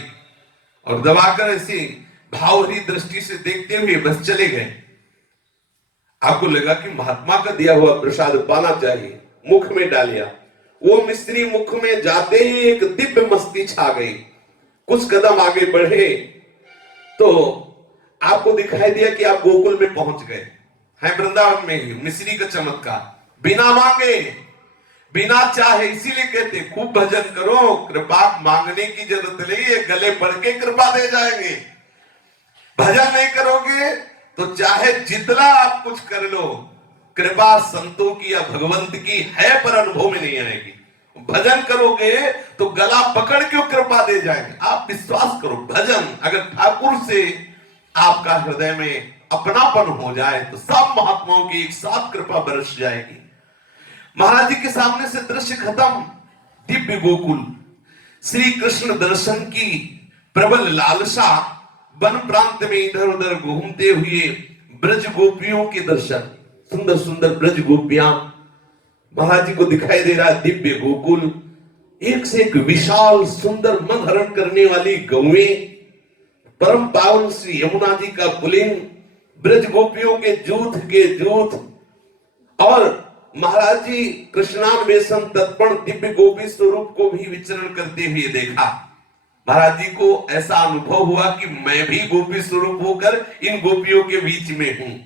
और दबाकर ऐसी भावरी दृष्टि से देखते हुए बस चले गए। आपको लगा कि महात्मा का दिया हुआ प्रसाद पाना चाहिए, मुख में डालिया। वो मिस्त्री मुख में जाते ही एक दिव्य मस्ती छा गई। कुछ कदम आगे बढ़े तो आपको दिखाई दिया कि आप गोकुल में पहुंच गए हैं, वृंदावन में ही। मिस्री का चमत्कार, बिना मांगे बिना चाहे, इसीलिए कहते खूब भजन करो, कृपा मांगने की जरूरत नहीं है, गले पड़ के कृपा दे जाएंगे। भजन नहीं करोगे तो चाहे जितना आप कुछ कर लो, कृपा संतों की या भगवंत की है पर अनुभव में नहीं आएगी। भजन करोगे तो गला पकड़ के कृपा दे जाएंगे। आप विश्वास करो, भजन अगर ठाकुर से आपका हृदय में अपनापन हो जाए तो सब महात्माओं की एक साथ कृपा बरस जाएगी। महाराज जी के सामने से दृश्य खत्म, दिव्य गोकुल, श्री कृष्ण दर्शन की प्रबल लालसा, वन प्रांत में इधर उधर घूमते हुए ब्रज गोपियों के दर्शन, सुंदर सुंदर ब्रज गोपियां, महाराज जी को दिखाई दे रहा दिव्य गोकुल, एक से एक विशाल सुंदर मन हरण करने वाली गौएं, परम पावन श्री यमुना जी का पुलिंग, ब्रज गोपियों के जूथ, और महाराज जी कृष्णान्वेषण तत्पण दिव्य गोपी स्वरूप को भी विचरण करते हुए देखा। महाराज जी को ऐसा अनुभव हुआ कि मैं भी गोपी स्वरूप होकर इन गोपियों के बीच में हूं।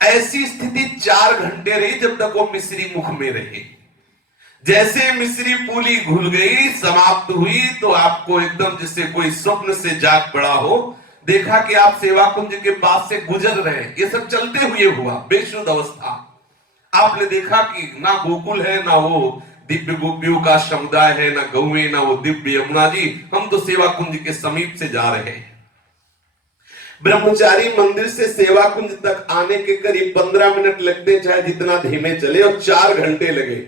ऐसी स्थिति 4 घंटे रही, जब तक वो मिस्री मुख में रहे। जैसे मिस्री पूली घुल गई, समाप्त हुई, तो आपको एकदम जैसे कोई स्वप्न से जाग पड़ा हो, देखा कि आप सेवा कुंज के पास से गुजर रहे हैं। ये सब चलते हुए हुआ, बेशुद्ध अवस्था। आपने देखा कि ना गोकुल है ना वो दिव्य गोपियों का समुदाय है, ना गौएं, ना वो दिव्य यमुना जी। हम तो सेवा कुंज के समीप से जा रहे हैं। ब्रह्मचारी मंदिर से सेवा कुंज तक आने के करीब 15 मिनट लगते, चाहे जितना धीमे चले, और 4 घंटे लगे।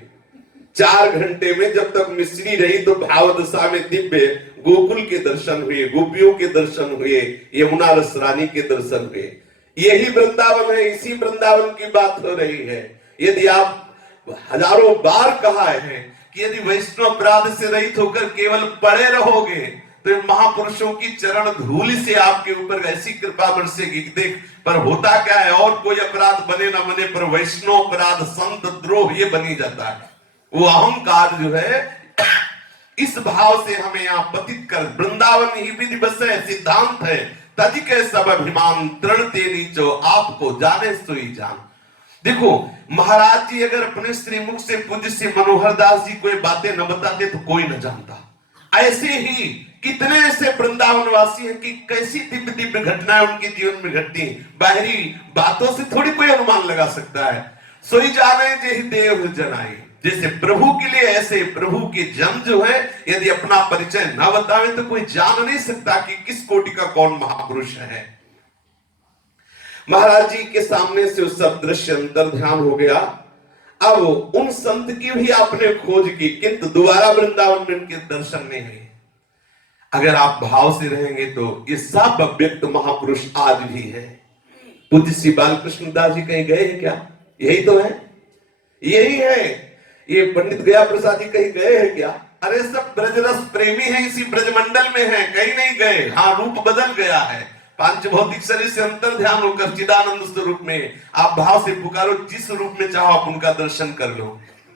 4 घंटे में जब तक मिश्री रही तो भावदशा में दिव्य गोकुल के दर्शन हुए, गोपियों के दर्शन हुए, यमुना रस रानी के दर्शन हुए। यही वृंदावन है, इसी वृंदावन की बात हो रही है। यदि आप हजारों बार कहा है कि यदि वैष्णव अपराध से रहित होकर केवल पड़े रहोगे तो महापुरुषों की चरण धूल से आपके ऊपर ऐसी कृपा बरसेगी। देख पर होता क्या है, और कोई अपराध बने ना बने, पर वैष्णव अपराध, संत द्रोह, ये बनी जाता है। वो अहंकार जो है, इस भाव से हमें यहाँ पतित कर, वृंदावन ही विधि बस है, सिद्धांत है, तज के सब अभिमान तृणते नीचो, आपको जाने सोई जान। देखो महाराज जी अगर अपने श्रीमुख से पूज्य श्री मनोहर दास जी कोई बातें न बताते तो कोई न जानता। ऐसे ही कितने ऐसे वृंदावन वासी हैं कि कैसी दिव्य दिव्य घटनाएं उनके जीवन में घटती, बाहरी बातों से थोड़ी कोई अनुमान लगा सकता है। सोई जाने जे देव जनाई, जैसे प्रभु के लिए ऐसे प्रभु के जन जो है, यदि अपना परिचय न बतावे तो कोई जान नहीं सकता कि किस कोटि का कौन महापुरुष है। महाराज जी के सामने से उस सब दृश्य अंतर ध्यान हो गया। अब उन संत की भी आपने खोज की, किंतु दोबारा वृंदावन में उनके दर्शन नहीं हुए। अगर आप भाव से रहेंगे तो ये सब अव्यक्त महापुरुष आज भी है। पूज्य श्री बालकृष्ण दास जी कहीं गए हैं क्या? यही तो है, यही है। ये पंडित गया प्रसाद जी कहीं गए हैं क्या? अरे सब ब्रजरस प्रेमी हैं, इसी ब्रजमंडल में हैं, कहीं नहीं गए। हाँ, रूप बदल गया है, पांच भौतिक शरीर से अंतर ध्यान होकर चिदानंद स्वरूप में आप भाव से पुकारो, जिस रूप में चाहो आप उनका दर्शन कर लो।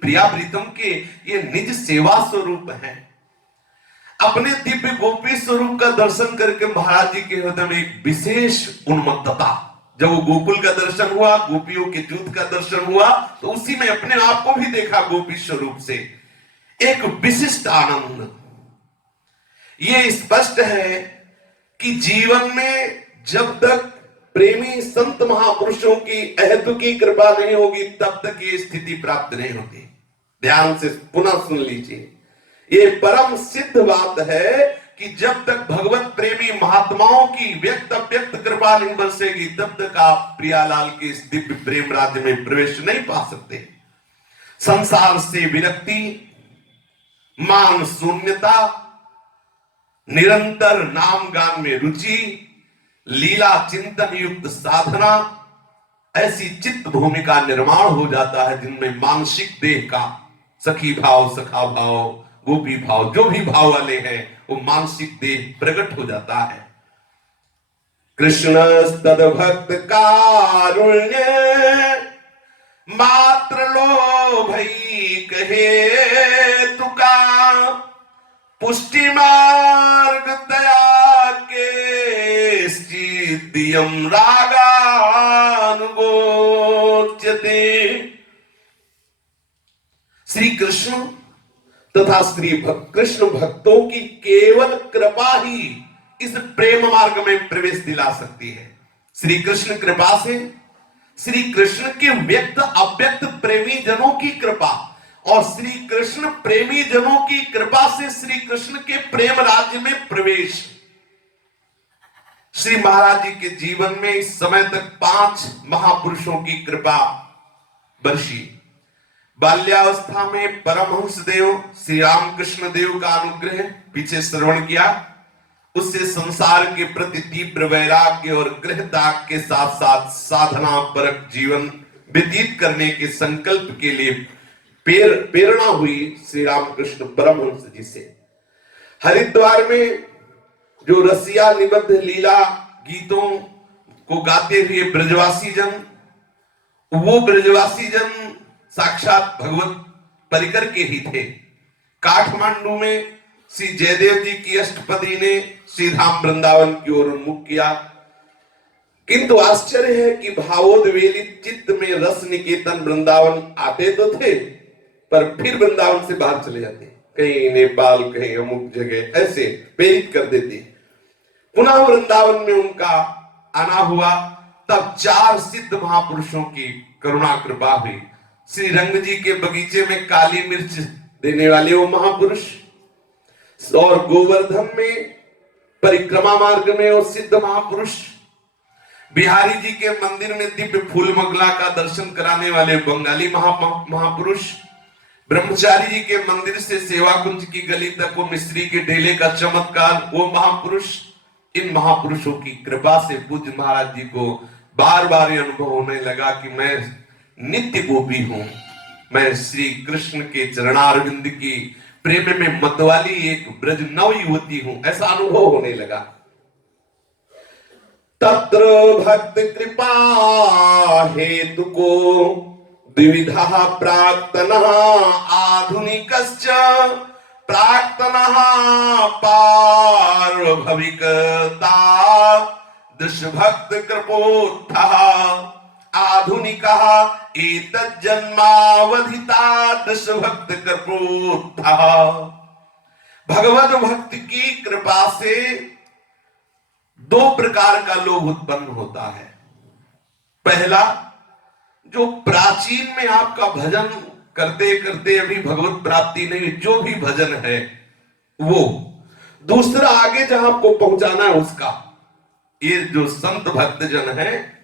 प्रिया प्रीतम के ये निज सेवा स्वरूप है। अपने दिव्य गोपी स्वरूप का दर्शन करके महाराज जी के हृदय में एक विशेष उन्मत्तता, जब वो गोकुल का दर्शन हुआ, गोपियों के जूथ का दर्शन हुआ, तो उसी में अपने आप को भी देखा गोपी स्वरूप से, एक विशिष्ट आनंद। ये स्पष्ट है कि जीवन में जब तक प्रेमी संत महापुरुषों की अहेतु की कृपा नहीं होगी तब तक ये स्थिति प्राप्त नहीं होती। ध्यान से पुनः सुन लीजिए, ये परम सिद्ध बात है कि जब तक भगवत प्रेमी महात्माओं की व्यक्त अव्यक्त कृपा नहीं बरसेगी तब तक आप प्रियालाल के इस दिव्य प्रेम राज्य में प्रवेश नहीं पा सकते। संसार से विरक्ति, मान शून्यता, निरंतर नाम गान में रुचि, लीला चिंतन युक्त साधना, ऐसी चित्त भूमि का निर्माण हो जाता है जिनमें मानसिक देह का सखी भाव, सखा भाव, गोपी भाव, जो भी भाव वाले हैं वो मानसिक देह प्रकट हो जाता है। कृष्ण तद भक्त कारुण्य मात्र लो भई कहे तुका, पुष्टि मार्ग दया के दियम रागानुगोच्यते। श्री कृष्ण तथा श्री कृष्ण भक्तों की केवल कृपा ही इस प्रेम मार्ग में प्रवेश दिला सकती है। श्री कृष्ण कृपा से, श्री कृष्ण के व्यक्त अव्यक्त प्रेमी जनों की कृपा और श्री कृष्ण प्रेमी जनों की कृपा से श्री कृष्ण के प्रेम राज्य में प्रवेश। श्री महाराज जी के जीवन में इस समय तक 5 महापुरुषों की कृपा बरसी। बाल्यावस्था में परमहंस देव श्री रामकृष्ण देव का अनुग्रह पीछे श्रवण किया, उससे संसार के प्रति तीव्र वैराग्य और गृह त्याग के साथ साथ साधना परक जीवन व्यतीत करने के संकल्प के लिए प्रेरणा हुई श्री रामकृष्ण परमहंस जी से। हरिद्वार में जो रसिया निबद्ध लीला गीतों को गाते हुए ब्रजवासी जन, वो ब्रजवासी जन साक्षात भगवत परिकर के ही थे। काठमांडू में श्री जयदेव जी की अष्टपदी ने श्री धाम वृंदावन की ओर उन्मुख किया, किंतु आश्चर्य है कि भावोद्वेलित चित्त में रस निकेतन वृंदावन आते तो थे पर फिर वृंदावन से बाहर चले जाते, कहीं नेपाल, कहीं अमुक जगह, ऐसे प्रेरित कर देते। पुनः वृंदावन में उनका आना हुआ, तब 4 सिद्ध महापुरुषों की करुणा कृपा हुई। श्री रंग जी के बगीचे में काली मिर्च देने वाले वो महापुरुष, और गोवर्धन में परिक्रमा मार्ग में वो सिद्ध महापुरुष, बिहारी जी के मंदिर में दिव्य फूल मंगला का दर्शन कराने वाले बंगाली महापुरुष, ब्रह्मचारी जी के मंदिर से सेवा कुंज की गली तक वो मिस्त्री के ढेले का चमत्कार वो महापुरुष। इन महापुरुषों की कृपा से पूज्य महाराज जी को बार बार अनुभव होने लगा कि मैं नित्य गोपी हूं, मैं श्री कृष्ण के चरणारविंद की प्रेम में मतवाली एक ब्रज नव युवती हूं, ऐसा अनुभव होने लगा। तत्र भक्त कृपा हेतु को द्विविधा प्राक्तनः आधुनिकश्च प्राक्तनः पार्वभविकता दृशभक्त कृपोत्थः आधुनिकः एतज्जन्मावधिता दृशभक्त कृपोत्थः। भगवत भक्त की कृपा से दो प्रकार का लोभ उत्पन्न होता है। पहला, जो प्राचीन में आपका भजन करते करते अभी भगवत प्राप्ति नहीं, जो भी भजन है वो। दूसरा, आगे जहां आपको पहुंचाना है उसका। ये जो संत भक्त जन है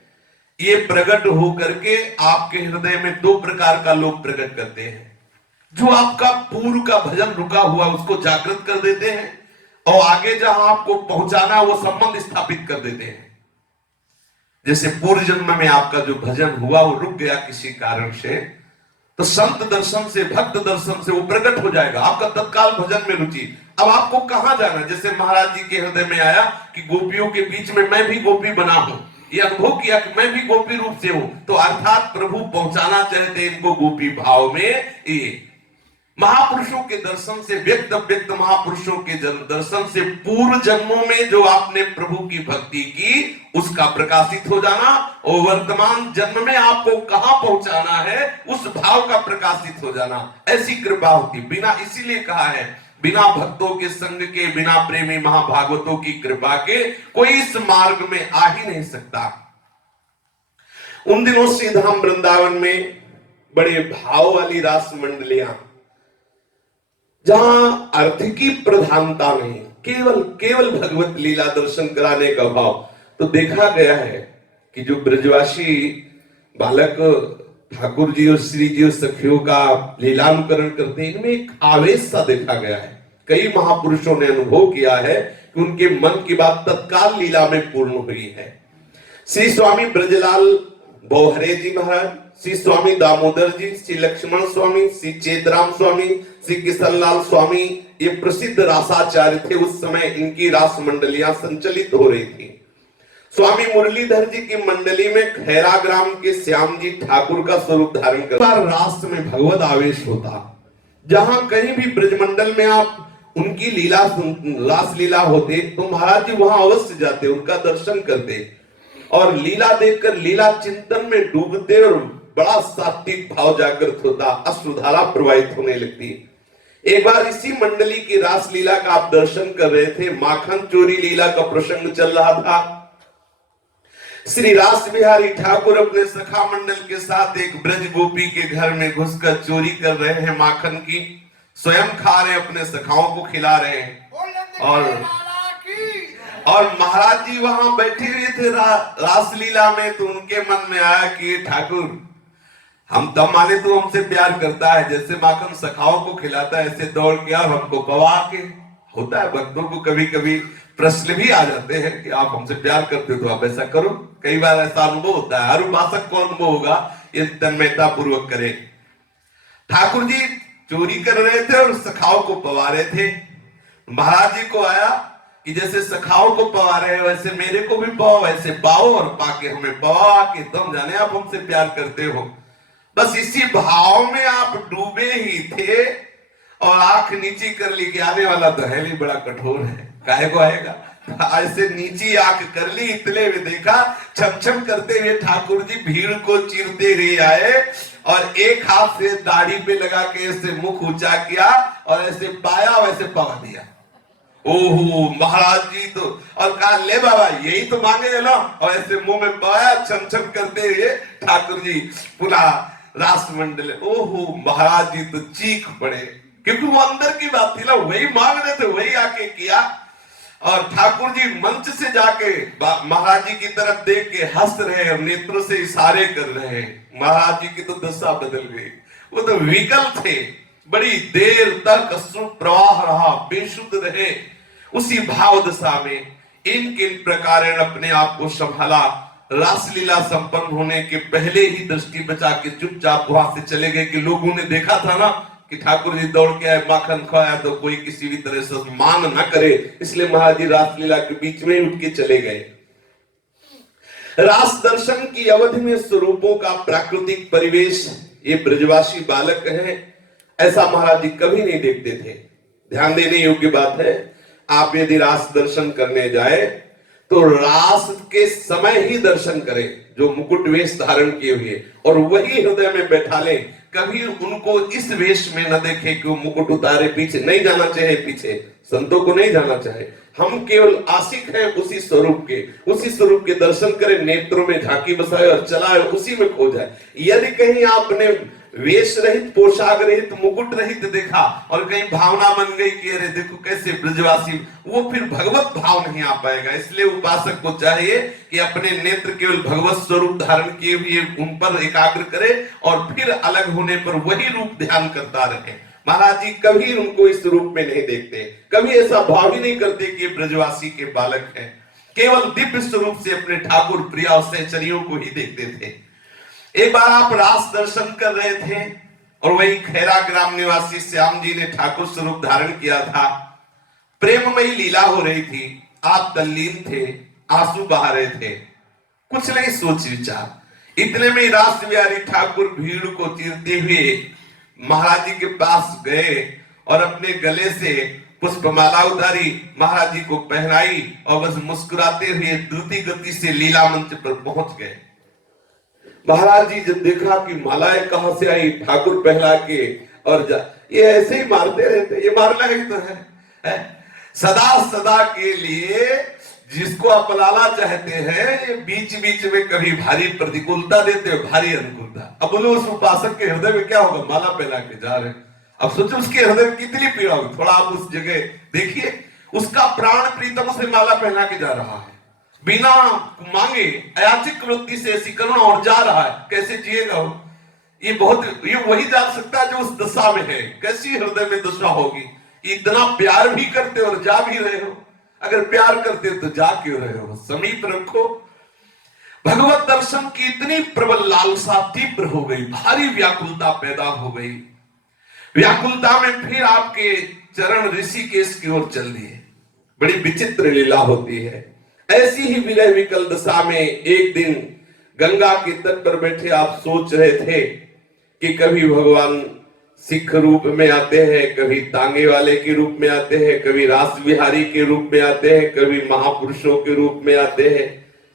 ये प्रकट होकर के आपके हृदय में दो प्रकार का लोभ प्रकट करते हैं। जो आपका पूर्व का भजन रुका हुआ उसको जागृत कर देते हैं, और आगे जहां आपको पहुंचाना वो संबंध स्थापित कर देते हैं। जैसे पूर्व जन्म में आपका जो भजन हुआ वो रुक गया किसी कारण से, तो संत दर्शन से, भक्त दर्शन से वो प्रकट हो जाएगा, आपका तत्काल भजन में रुचि। अब आपको कहां जाना, जैसे महाराज जी के हृदय में आया कि गोपियों के बीच में मैं भी गोपी बना हूं, ये अनुभव किया कि मैं भी गोपी रूप से हूं, तो अर्थात प्रभु पहुंचाना चाहते इनको गोपी भाव में। ये महापुरुषों के दर्शन से, व्यक्त व्यक्त महापुरुषों के दर्शन से पूर्व जन्मों में जो आपने प्रभु की भक्ति की उसका प्रकाशित हो जाना, और वर्तमान जन्म में आपको कहां पहुंचाना है उस भाव का प्रकाशित हो जाना, ऐसी कृपा होती। बिना, इसीलिए कहा है बिना भक्तों के संग के, बिना प्रेमी महाभागवतों की कृपा के कोई इस मार्ग में आ ही नहीं सकता। उन दिनों श्री धाम वृंदावन में बड़े भाव वाली रास मंडलियां, जहां अर्थ की प्रधानता नहीं, केवल भगवत लीला दर्शन कराने का भाव। तो देखा गया है कि जो ब्रजवासी बालक ठाकुर जी और श्री जी और सखियों का लीलानुकरण करते हैं, इनमें एक आवेश सा देखा गया है। कई महापुरुषों ने अनुभव किया है कि उनके मन की बात तत्काल लीला में पूर्ण हुई है। श्री स्वामी ब्रजलाल बोहरे जी महाराज, श्री स्वामी दामोदर जी, श्री लक्ष्मण स्वामी, श्री चेतराम स्वामी, श्री किशनलाल स्वामी, ये प्रसिद्ध रासाचार्य थे। उस समय इनकी रास मंडलियां संचलित हो रही थी। स्वामी मुरलीधर जी की मंडली में खैरा ग्राम के श्याम जी ठाकुर का स्वरूप धारण कर रास में भगवत आवेश होता। जहां कहीं भी ब्रजमंडल में आप उनकी लीला, रास लीला होते तो महाराज जी वहां अवश्य जाते, उनका दर्शन करते और लीला देखकर लीला चिंतन में डूबते, और बड़ा सात्विक भाव जागृत होता, अश्रुधारा प्रवाहित होने लगती। एक बार इसी मंडली की रास लीला का आप दर्शन कर रहे थे, माखन चोरी लीला का प्रसंग चल रहा था। श्री रास बिहारी ठाकुर अपने सखा मंडल के साथ एक ब्रज गोपी के घर में घुसकर चोरी कर रहे हैं माखन की, स्वयं खा रहे, अपने सखाओं को खिला रहे हैं। और महाराज जी वहां बैठे हुए थे रासलीला में, तो उनके मन में आया कि ठाकुर हम तब माने तो हमसे प्यार करता है, जैसे माखन सखाओं को खिलाता है ऐसे दौड़ के और हमको पवा के। होता है भक्तों को कभी कभी प्रश्न भी आ जाते हैं कि आप हमसे प्यार करते हो तो आप ऐसा करो। कई बार ऐसा अनुभव होता है, हर उपासक को अनुभव होगा, ये तन्मयता पूर्वक करे। ठाकुर जी चोरी कर रहे थे और सखाओं को पवा रहे थे। महाराज जी को आया कि जैसे सखाओं को पवा रहे हो वैसे मेरे को भी पाओ, वैसे पाओ और पाके हमें पवा के तुम जाने आप हमसे प्यार करते हो। बस इसी भाव में आप डूबे ही थे और आंख नीची कर ली कि आने वाला तो है ही बड़ा कठोर है, काहे को आएगा। ऐसे नीची आंख कर ली, इतने में देखा छम करते हुए ठाकुर जी भीड़ को चीरते हुए आए और एक हाथ से दाढ़ी पे लगा के ऐसे मुख ऊंचा किया और ऐसे पाया वैसे पवा दिया। ओहो महाराज जी तो, और कहा ले बाबा यही तो मांगे ना, और ऐसे मुंह में पाया छम करते हुए ठाकुर जी पुनः रास मंडल। ओहो महाराज जी तो चीख पड़े, क्योंकि वो अंदर की बात थी ना, वही मांग रहे थे, वही आके किया। और ठाकुर जी मंच से जाके महाराज जी की तरफ देख के हंस रहे और नेत्रों से इशारे कर रहे हैं। महाराज जी की तो दशा बदल गई, वो तो विकल थे। बड़ी देर तक अश्रु प्रवाह रहा, बेसुध रहे उसी भाव दशा में। इन किन प्रकार अपने आप को संभाला। रासलीला संपन्न होने के पहले ही दृष्टि बचा के चुपचाप वहां से चले गए कि लोगों ने देखा था ना कि ठाकुर जी दौड़ के आए, माखन खाया, तो कोई किसी भी तरह से मान ना करे, इसलिए महाराज जी रासलीला के बीच में उठ के चले गए। रास दर्शन की अवधि में स्वरूपों का प्राकृतिक परिवेश, ये ब्रजवासी बालक हैं, ऐसा महाराज जी कभी नहीं देखते थे। ध्यान देने योग्य बात है, आप यदि रास दर्शन करने जाए तो रास के समय ही दर्शन करें, जो मुकुट वेश धारण किए हुए, और वही हृदय में बैठा लें। कभी उनको इस वेश में न देखे कि वो मुकुट उतारे, पीछे नहीं जाना चाहिए, पीछे संतों को नहीं जाना चाहिए। हम केवल आशिक हैं उसी स्वरूप के दर्शन करें, नेत्रों में झांकी बसाए और चलाए, उसी में खो जाए। यदि कहीं आपने वेश रहित, पोशाक रहित, मुकुट रहित देखा और कहीं भावना बन गई कि अरे देखो कैसे ब्रजवासी, वो फिर भगवत भाव नहीं आ पाएगा। इसलिए उपासक को चाहिए कि अपने नेत्र केवल भगवत स्वरूप धारण किए हुए उन पर एकाग्र करे और फिर अलग होने पर वही रूप ध्यान करता रहे। महाराज जी कभी उनको इस रूप में नहीं देखते, कभी ऐसा भाव ही नहीं करते कि ब्रजवासी के बालक हैं। केवल दिव्य स्वरूप से अपने ठाकुर प्रिया और सहचरियों को ही देखते थे। एक बार आप रास दर्शन कर रहे थे और वही खैरा ग्राम निवासी श्याम जी ने ठाकुर स्वरूप धारण किया था। प्रेममयी लीला हो रही थी, आप तल्लीन थे, आंसू बहा रहे थे, कुछ नहीं सोच विचार। इतने में रास बिहारी ठाकुर भीड़ को चीरते हुए महाराज जी के पास गए और अपने गले से पुष्पमाला उतारी, महाराज जी को पहनाई और बस मुस्कुराते हुए द्रुति गति से लीला मंच पर पहुंच गए। महाराज जी जब देखा कि मालाएं कहां से आई, ठाकुर पहला के और ये ऐसे ही मारते रहते, ये मारना ही तो है? सदा सदा के लिए जिसको अपनाना चाहते हैं, ये बीच बीच में कभी भारी प्रतिकूलता देते हैं, भारी अनुकूलता। अब बोलो उस उपासक के हृदय में क्या होगा? माला पहना के जा रहे, अब सोचो उसके हृदय में कितनी पीड़ा होगी। थोड़ा आप उस जगह देखिए, उसका प्राण प्रीतम से माला पहना के जा रहा है, बिना मांगे अयाचित वृत्ति से ऐसी करुणा, और जा रहा है, कैसे जिएगा वो? ये वही जान सकता है जो उस दशा में है। कैसी हृदय में दशा होगी, इतना प्यार भी करते और जा भी रहे हो। अगर प्यार करते तो जा क्यों रहे हो? समीप रखो। भगवत दर्शन की इतनी प्रबल लालसा तीव्र हो गई, भारी व्याकुलता पैदा हो गई। व्याकुलता में फिर आपके चरण ऋषिकेश की ओर चल दिए। बड़ी विचित्र लीला होती है। ऐसी ही विरह विकल दशा में एक दिन गंगा के तट पर बैठे आप सोच रहे थे कि कभी भगवान सिख रूप में आते हैं, कभी तांगे वाले के रूप में आते हैं, कभी रास बिहारी के रूप में आते हैं, कभी महापुरुषों के रूप में आते हैं।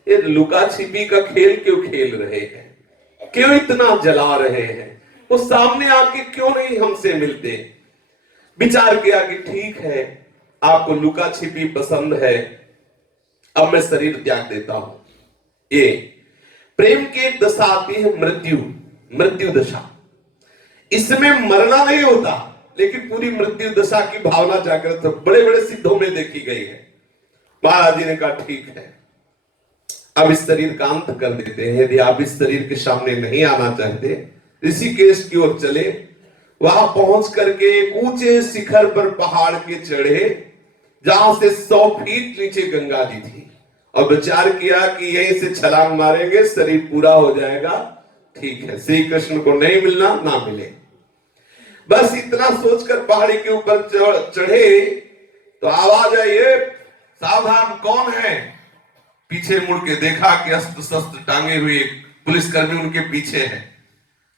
ये लुका छिपी का खेल क्यों खेल रहे हैं? क्यों इतना जला रहे हैं? वो सामने आके क्यों नहीं हमसे मिलते? विचार किया कि ठीक है, आपको लुका छिपी पसंद है, अब मैं शरीर त्याग देता हूं। ये प्रेम की एक दशा आती है, मृत्यु दशा। इसमें मरना नहीं होता, लेकिन पूरी मृत्यु दशा की भावना जागृत बड़े बड़े सिद्धों में देखी गई है। महाराज जी ने कहा ठीक है, अब इस शरीर का अंत कर देते हैं। यदि आप इस शरीर के सामने नहीं आना चाहते, ऋषिकेश की ओर चले। वहां पहुंच करके एक ऊंचे शिखर पर पहाड़ के चढ़े, जहां से 100 फीट नीचे गंगा जी थी, और विचार किया कि यहीं से छलांग मारेंगे, शरीर पूरा हो जाएगा। ठीक है, श्री कृष्ण को नहीं मिलना ना मिले, बस इतना सोचकर पहाड़ी के ऊपर चढ़े तो आवाज आई, सावधान, कौन है? पीछे मुड़ के देखा कि अस्त्र शस्त्र टांगे हुए पुलिसकर्मी उनके पीछे है।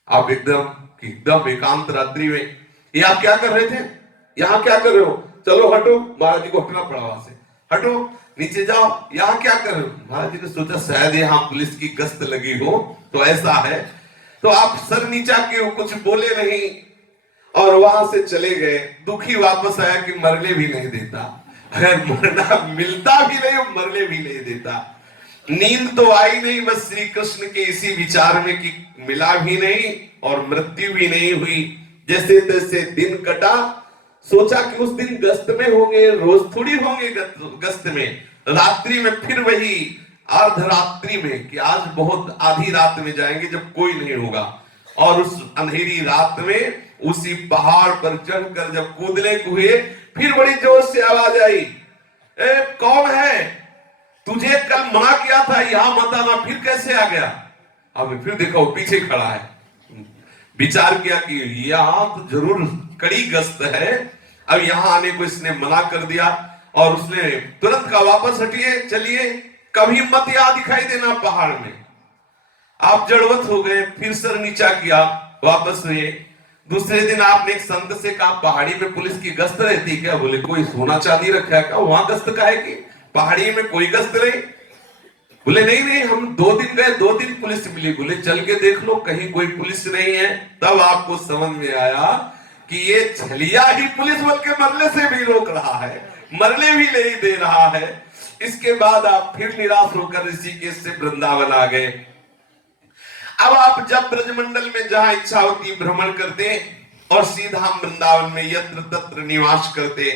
आप एकदम एकांत रात्रि में, ये आप क्या कर रहे थे? यहाँ क्या कर रहे हो? चलो हटो। महाराज जी को हटना पड़ा, वहां से हटो, नीचे जाओ। यहाँ क्या कर रहे हो? महाराज जी ने सोचा शायद यहाँ पुलिस की गश्त लगी हो, तो ऐसा है। तो आप सर नीचा के कुछ बोले नहीं और वहां से चले गए। दुखी वापस आया कि मरने भी नहीं देता, अगर मरना मिलता भी नहीं, मरने भी नहीं देता। नींद तो आई नहीं, बस श्री कृष्ण के इसी विचार में कि मिला भी नहीं और मृत्यु भी नहीं हुई, जैसे तैसे दिन कटा। सोचा कि उस दिन गश्त में होंगे, रोज थोड़ी होंगे गश्त में। रात्रि में फिर वही अर्धरात्रि में कि आज बहुत आधी रात में जाएंगे जब कोई नहीं होगा। और उस अंधेरी रात में उसी पहाड़ पर चढ़कर जब कूदने हुए, फिर बड़ी जोर से आवाज आई, ए कौन है, तुझे कल मना किया था यहां मत आना, फिर कैसे आ गया। अब फिर देखो पीछे खड़ा है। विचार किया कि यहां तो जरूर कड़ी गश्त है, अब यहां आने को इसने मना कर दिया। और उसने तुरंत कहा वापस हटिए, चलिए, कभी मत यहां दिखाई देना पहाड़ में। आप जड़वत हो गए, फिर सर नीचा किया, वापस हुए। दूसरे दिन आपने एक संत से कहा पहाड़ी में पुलिस की गश्त रहती क्या। बोले कोई सोना चांदी रखा है क्या, वहां गश्त का है कि पहाड़ी में कोई गश्त नहीं। बोले नहीं नहीं, हम 2 दिन गए, 2 दिन पुलिस मिली। बोले चल के देख लो, कहीं कोई पुलिस नहीं है। तब आपको समझ में आया कि ये छलिया ही पुलिस बल्कि मरने से भी रोक रहा है, मरने भी नहीं दे रहा है। इसके बाद आप फिर निराश होकर ऋषिकेश से वृंदावन आ गए। अब आप जब ब्रजमंडल में जहां इच्छा होती भ्रमण करते और सीधा वृंदावन में यत्र तत्र निवास करते,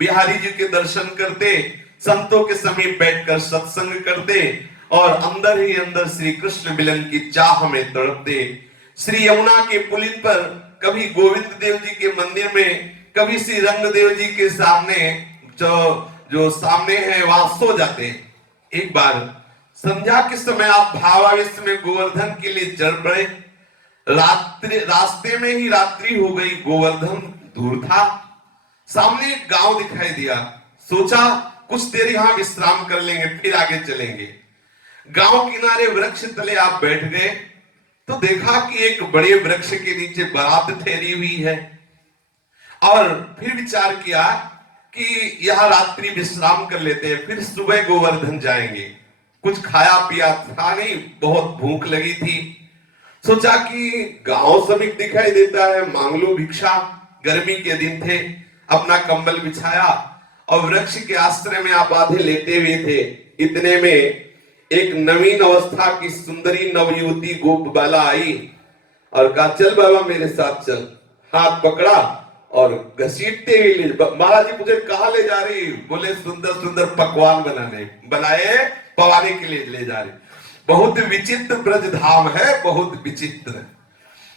बिहारी जी के दर्शन करते, संतों के समीप बैठकर सत्संग करते और अंदर ही अंदर श्री कृष्ण मिलन की चाह में तड़पते। श्री यमुना के पुलिन पर कभी गोविंद देव जी के मंदिर में, कभी श्री रंगदेव जी के सामने जो सामने है वहां सो जाते। एक बार संध्या के समय आप भावावेश में गोवर्धन के लिए चल पड़े। रास्ते में ही रात्रि हो गई, गोवर्धन दूर था, सामने एक गांव दिखाई दिया। सोचा कुछ देर यहां विश्राम कर लेंगे, फिर आगे चलेंगे। गांव किनारे वृक्ष तले आप बैठ गए तो देखा कि एक बड़े वृक्ष के नीचे बारात ठहरी हुई है। और फिर विचार किया कि यहां रात्रि विश्राम कर लेते हैं, फिर सुबह गोवर्धन जाएंगे। कुछ खाया पिया था नहीं, बहुत भूख लगी थी। सोचा कि गांव समीप दिखाई देता है, मांग लो भिक्षा। गर्मी के दिन थे, अपना कंबल बिछाया और वृक्ष के आश्रय में आप आधे लेटे हुए थे। इतने में एक नवीन अवस्था की सुंदरी नवयुवती गोप बाला आई और कहा चल बाबा मेरे साथ चल। हाथ पकड़ा और घसीटते हुए महाराज जी मुझे कहा ले जा रही। बोले सुंदर सुंदर पकवान बनाए पवाने के लिए ले जा रही। बहुत विचित्र ब्रज धाम है, बहुत विचित्र।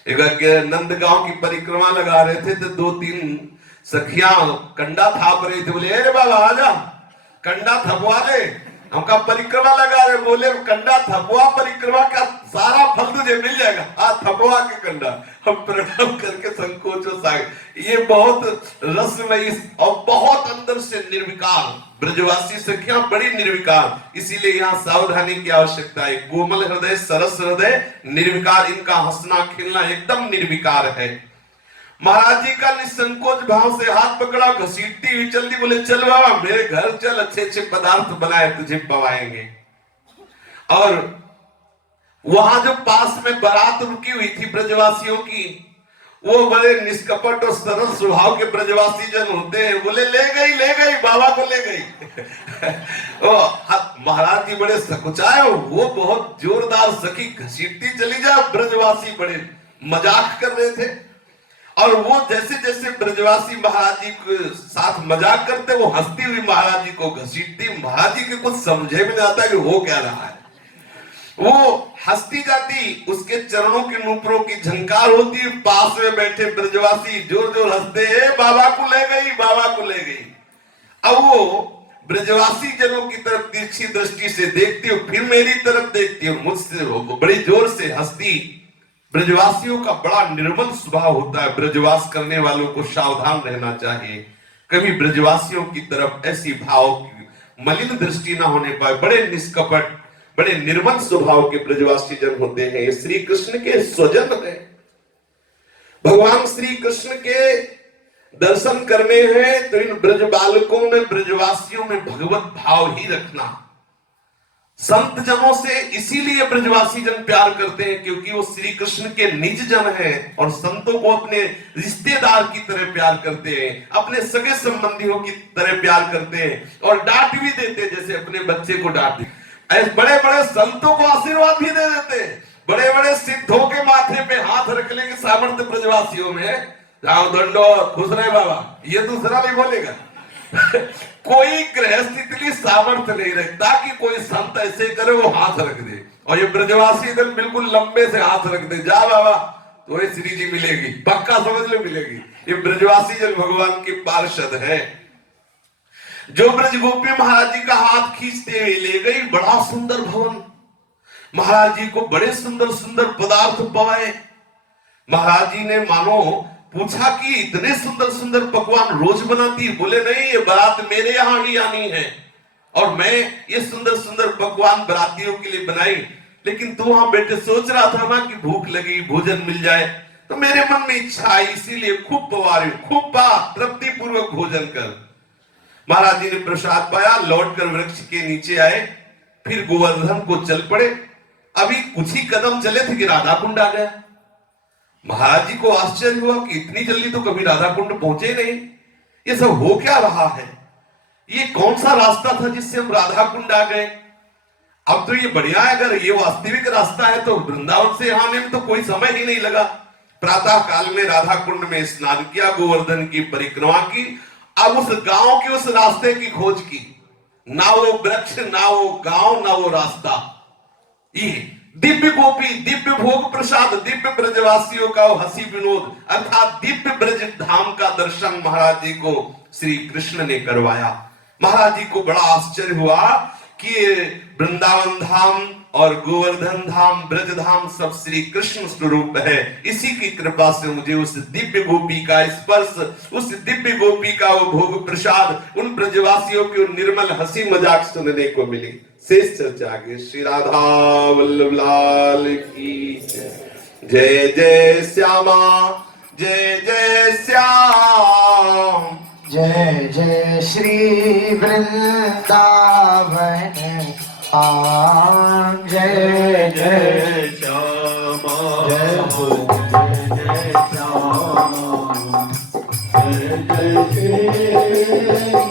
एक नंदगांव की परिक्रमा लगा रहे थे तो 2-3 सखियां कंडा थाप रही थी। बोले अरे बाबा आजा, कंडा थपवा ले, हमका परिक्रमा लगा रहे। बोले कंडा थपवा, परिक्रमा का सारा फल तुझे मिल जाएगा, थपवा के कंडा। हम प्रणाम करके संकोच और साग। ये बहुत रसमयी और बहुत अंदर से निर्विकार ब्रजवासी सखियां, बड़ी निर्विकार। इसीलिए यहाँ सावधानी की आवश्यकता है। कोमल हृदय, सरस हृदय, निर्विकार। इनका हंसना खेलना एकदम निर्विकार है। महाराज जी का निसंकोच भाव से हाथ पकड़ा, घसीटती हुई चल दी। बोले चल बाबा मेरे घर चल, अच्छे अच्छे पदार्थ बनाए तुझे पवाएंगे। और वहां जो पास में बारात रुकी हुई थी ब्रजवासियों की, वो बड़े निष्कपट और सरल स्वभाव के ब्रजवासी जन होते हैं। बोले ले गई बाबा को ले गई। महाराज जी बड़े सकुचाए, वो बहुत जोरदार सखी घसीटती चली जाए। ब्रजवासी बड़े मजाक कर रहे थे और वो जैसे जैसे ब्रजवासी महाराज जी के साथ मजाक करते, वो हंसती हुई महाराज जी को घसीटती। महाराज जी के कुछ समझे में नहीं आता कि वो क्या रहा है। वो हंसती जाती, उसके चरणों के नूपुरों की झंकार होती। पास में बैठे ब्रजवासी जोर जोर हंसते, बाबा को ले गई, बाबा को ले गई। अब वो ब्रजवासी जनों की तरफ तिरछी दृष्टि से देखती हो, फिर मेरी तरफ देखती हो, मुझसे बड़ी जोर से हंसती। ब्रजवासियों का बड़ा निर्मल स्वभाव होता है, ब्रजवास करने वालों को सावधान रहना चाहिए। कभी ब्रजवासियों की तरफ ऐसी भाव की मलिन दृष्टि ना होने पाए। बड़े निष्कपट, बड़े निर्मल स्वभाव के ब्रजवासी जन होते हैं। ये श्री कृष्ण के स्वजन है। भगवान श्री कृष्ण के दर्शन करने हैं तो इन ब्रज बालकों में, ब्रजवासियों में भगवत भाव ही रखना। संत जनों से इसीलिए ब्रजवासी जन प्यार करते हैं क्योंकि वो श्री कृष्ण के निज जन हैं और संतों को अपने रिश्तेदार की तरह प्यार करते हैं, अपने सगे संबंधियों की तरह प्यार करते हैं और डांट भी देते हैं जैसे अपने बच्चे को डांट देते। बड़े बड़े संतों को आशीर्वाद भी दे देते हैं। बड़े बड़े सिद्धों के माथे पे हाथ रखने के सामर्थ्य ब्रजवासियों में। जाओ दंडो खुश रहे बाबा, ये दूसरा नहीं बोलेगा। कोई गृहस्थ इतनी सामर्थ्य नहीं रखता कि कोई संत ऐसे करे वो हाथ रख दे, और ये ब्रजवासी इधर बिल्कुल लंबे से हाथ रख दे, जा बाबा तो ये श्री जी मिलेगी, पक्का समझ लो मिलेगी। ये ब्रजवासी जन भगवान के पार्षद है। जो ब्रज गोपी महाराज जी का हाथ खींचते हुए ले गई, बड़ा सुंदर भवन, महाराज जी को बड़े सुंदर सुंदर पदार्थ पवाए। महाराज जी ने मानो पूछा कि इतने सुंदर सुंदर पकवान रोज बनाती? बोले नहीं, ये बारात मेरे यहां ही आनी है और मैं ये सुंदर सुंदर पकवान बरातियों के लिए बनाई। लेकिन तू वहां बैठे सोच रहा था ना कि भूख लगी, भोजन मिल जाए, तो मेरे मन में इच्छा आई, इसीलिए खूब पवा रही हूं, खूब पा, तृप्ति पूर्वक भोजन कर। महाराज जी ने प्रसाद पाया, लौटकर वृक्ष के नीचे आए, फिर गोवर्धन को चल पड़े। अभी कुछ ही कदम चले थे कि राधा कुंड आ गया। महाराज जी को आश्चर्य हुआ कि इतनी जल्दी तो कभी राधा कुंड पहुंचे नहीं, ये सब हो क्या रहा है? ये कौन सा रास्ता था जिससे हम राधा कुंड आ गए? अब तो ये बढ़िया है, अगर ये वास्तविक रास्ता है तो वृंदावन से आने में तो कोई समय ही नहीं लगा। प्रातः काल में राधा कुंड में स्नान किया, गोवर्धन की परिक्रमा की, अब उस गांव के उस रास्ते की खोज की। ना वो वृक्ष, ना वो गांव, ना वो रास्ता। ये दिव्य गोपी, दिव्य भोग प्रसाद, दिव्य ब्रजवासियों का वो हंसी विनोद, अर्थात दिव्य ब्रज धाम का दर्शन महाराज जी को श्री कृष्ण ने करवाया। महाराज जी को बड़ा आश्चर्य हुआ कि वृंदावन धाम और गोवर्धन धाम, ब्रज धाम सब श्री कृष्ण स्वरूप है। इसी की कृपा से मुझे उस दिव्य गोपी का स्पर्श, उस दिव्य गोपी का वो भोग प्रसाद, उन ब्रजवासियों की निर्मल हंसी मजाक सुनने को मिली। शेष चर्चा आगे। श्री राधा वल्लभ लाल की जय जय श्यामा, जय जय श्याम, जय जय श्री वृंदावन धाम, जय जय श्यामा, जय जय जय श्यामा, जय जय श्री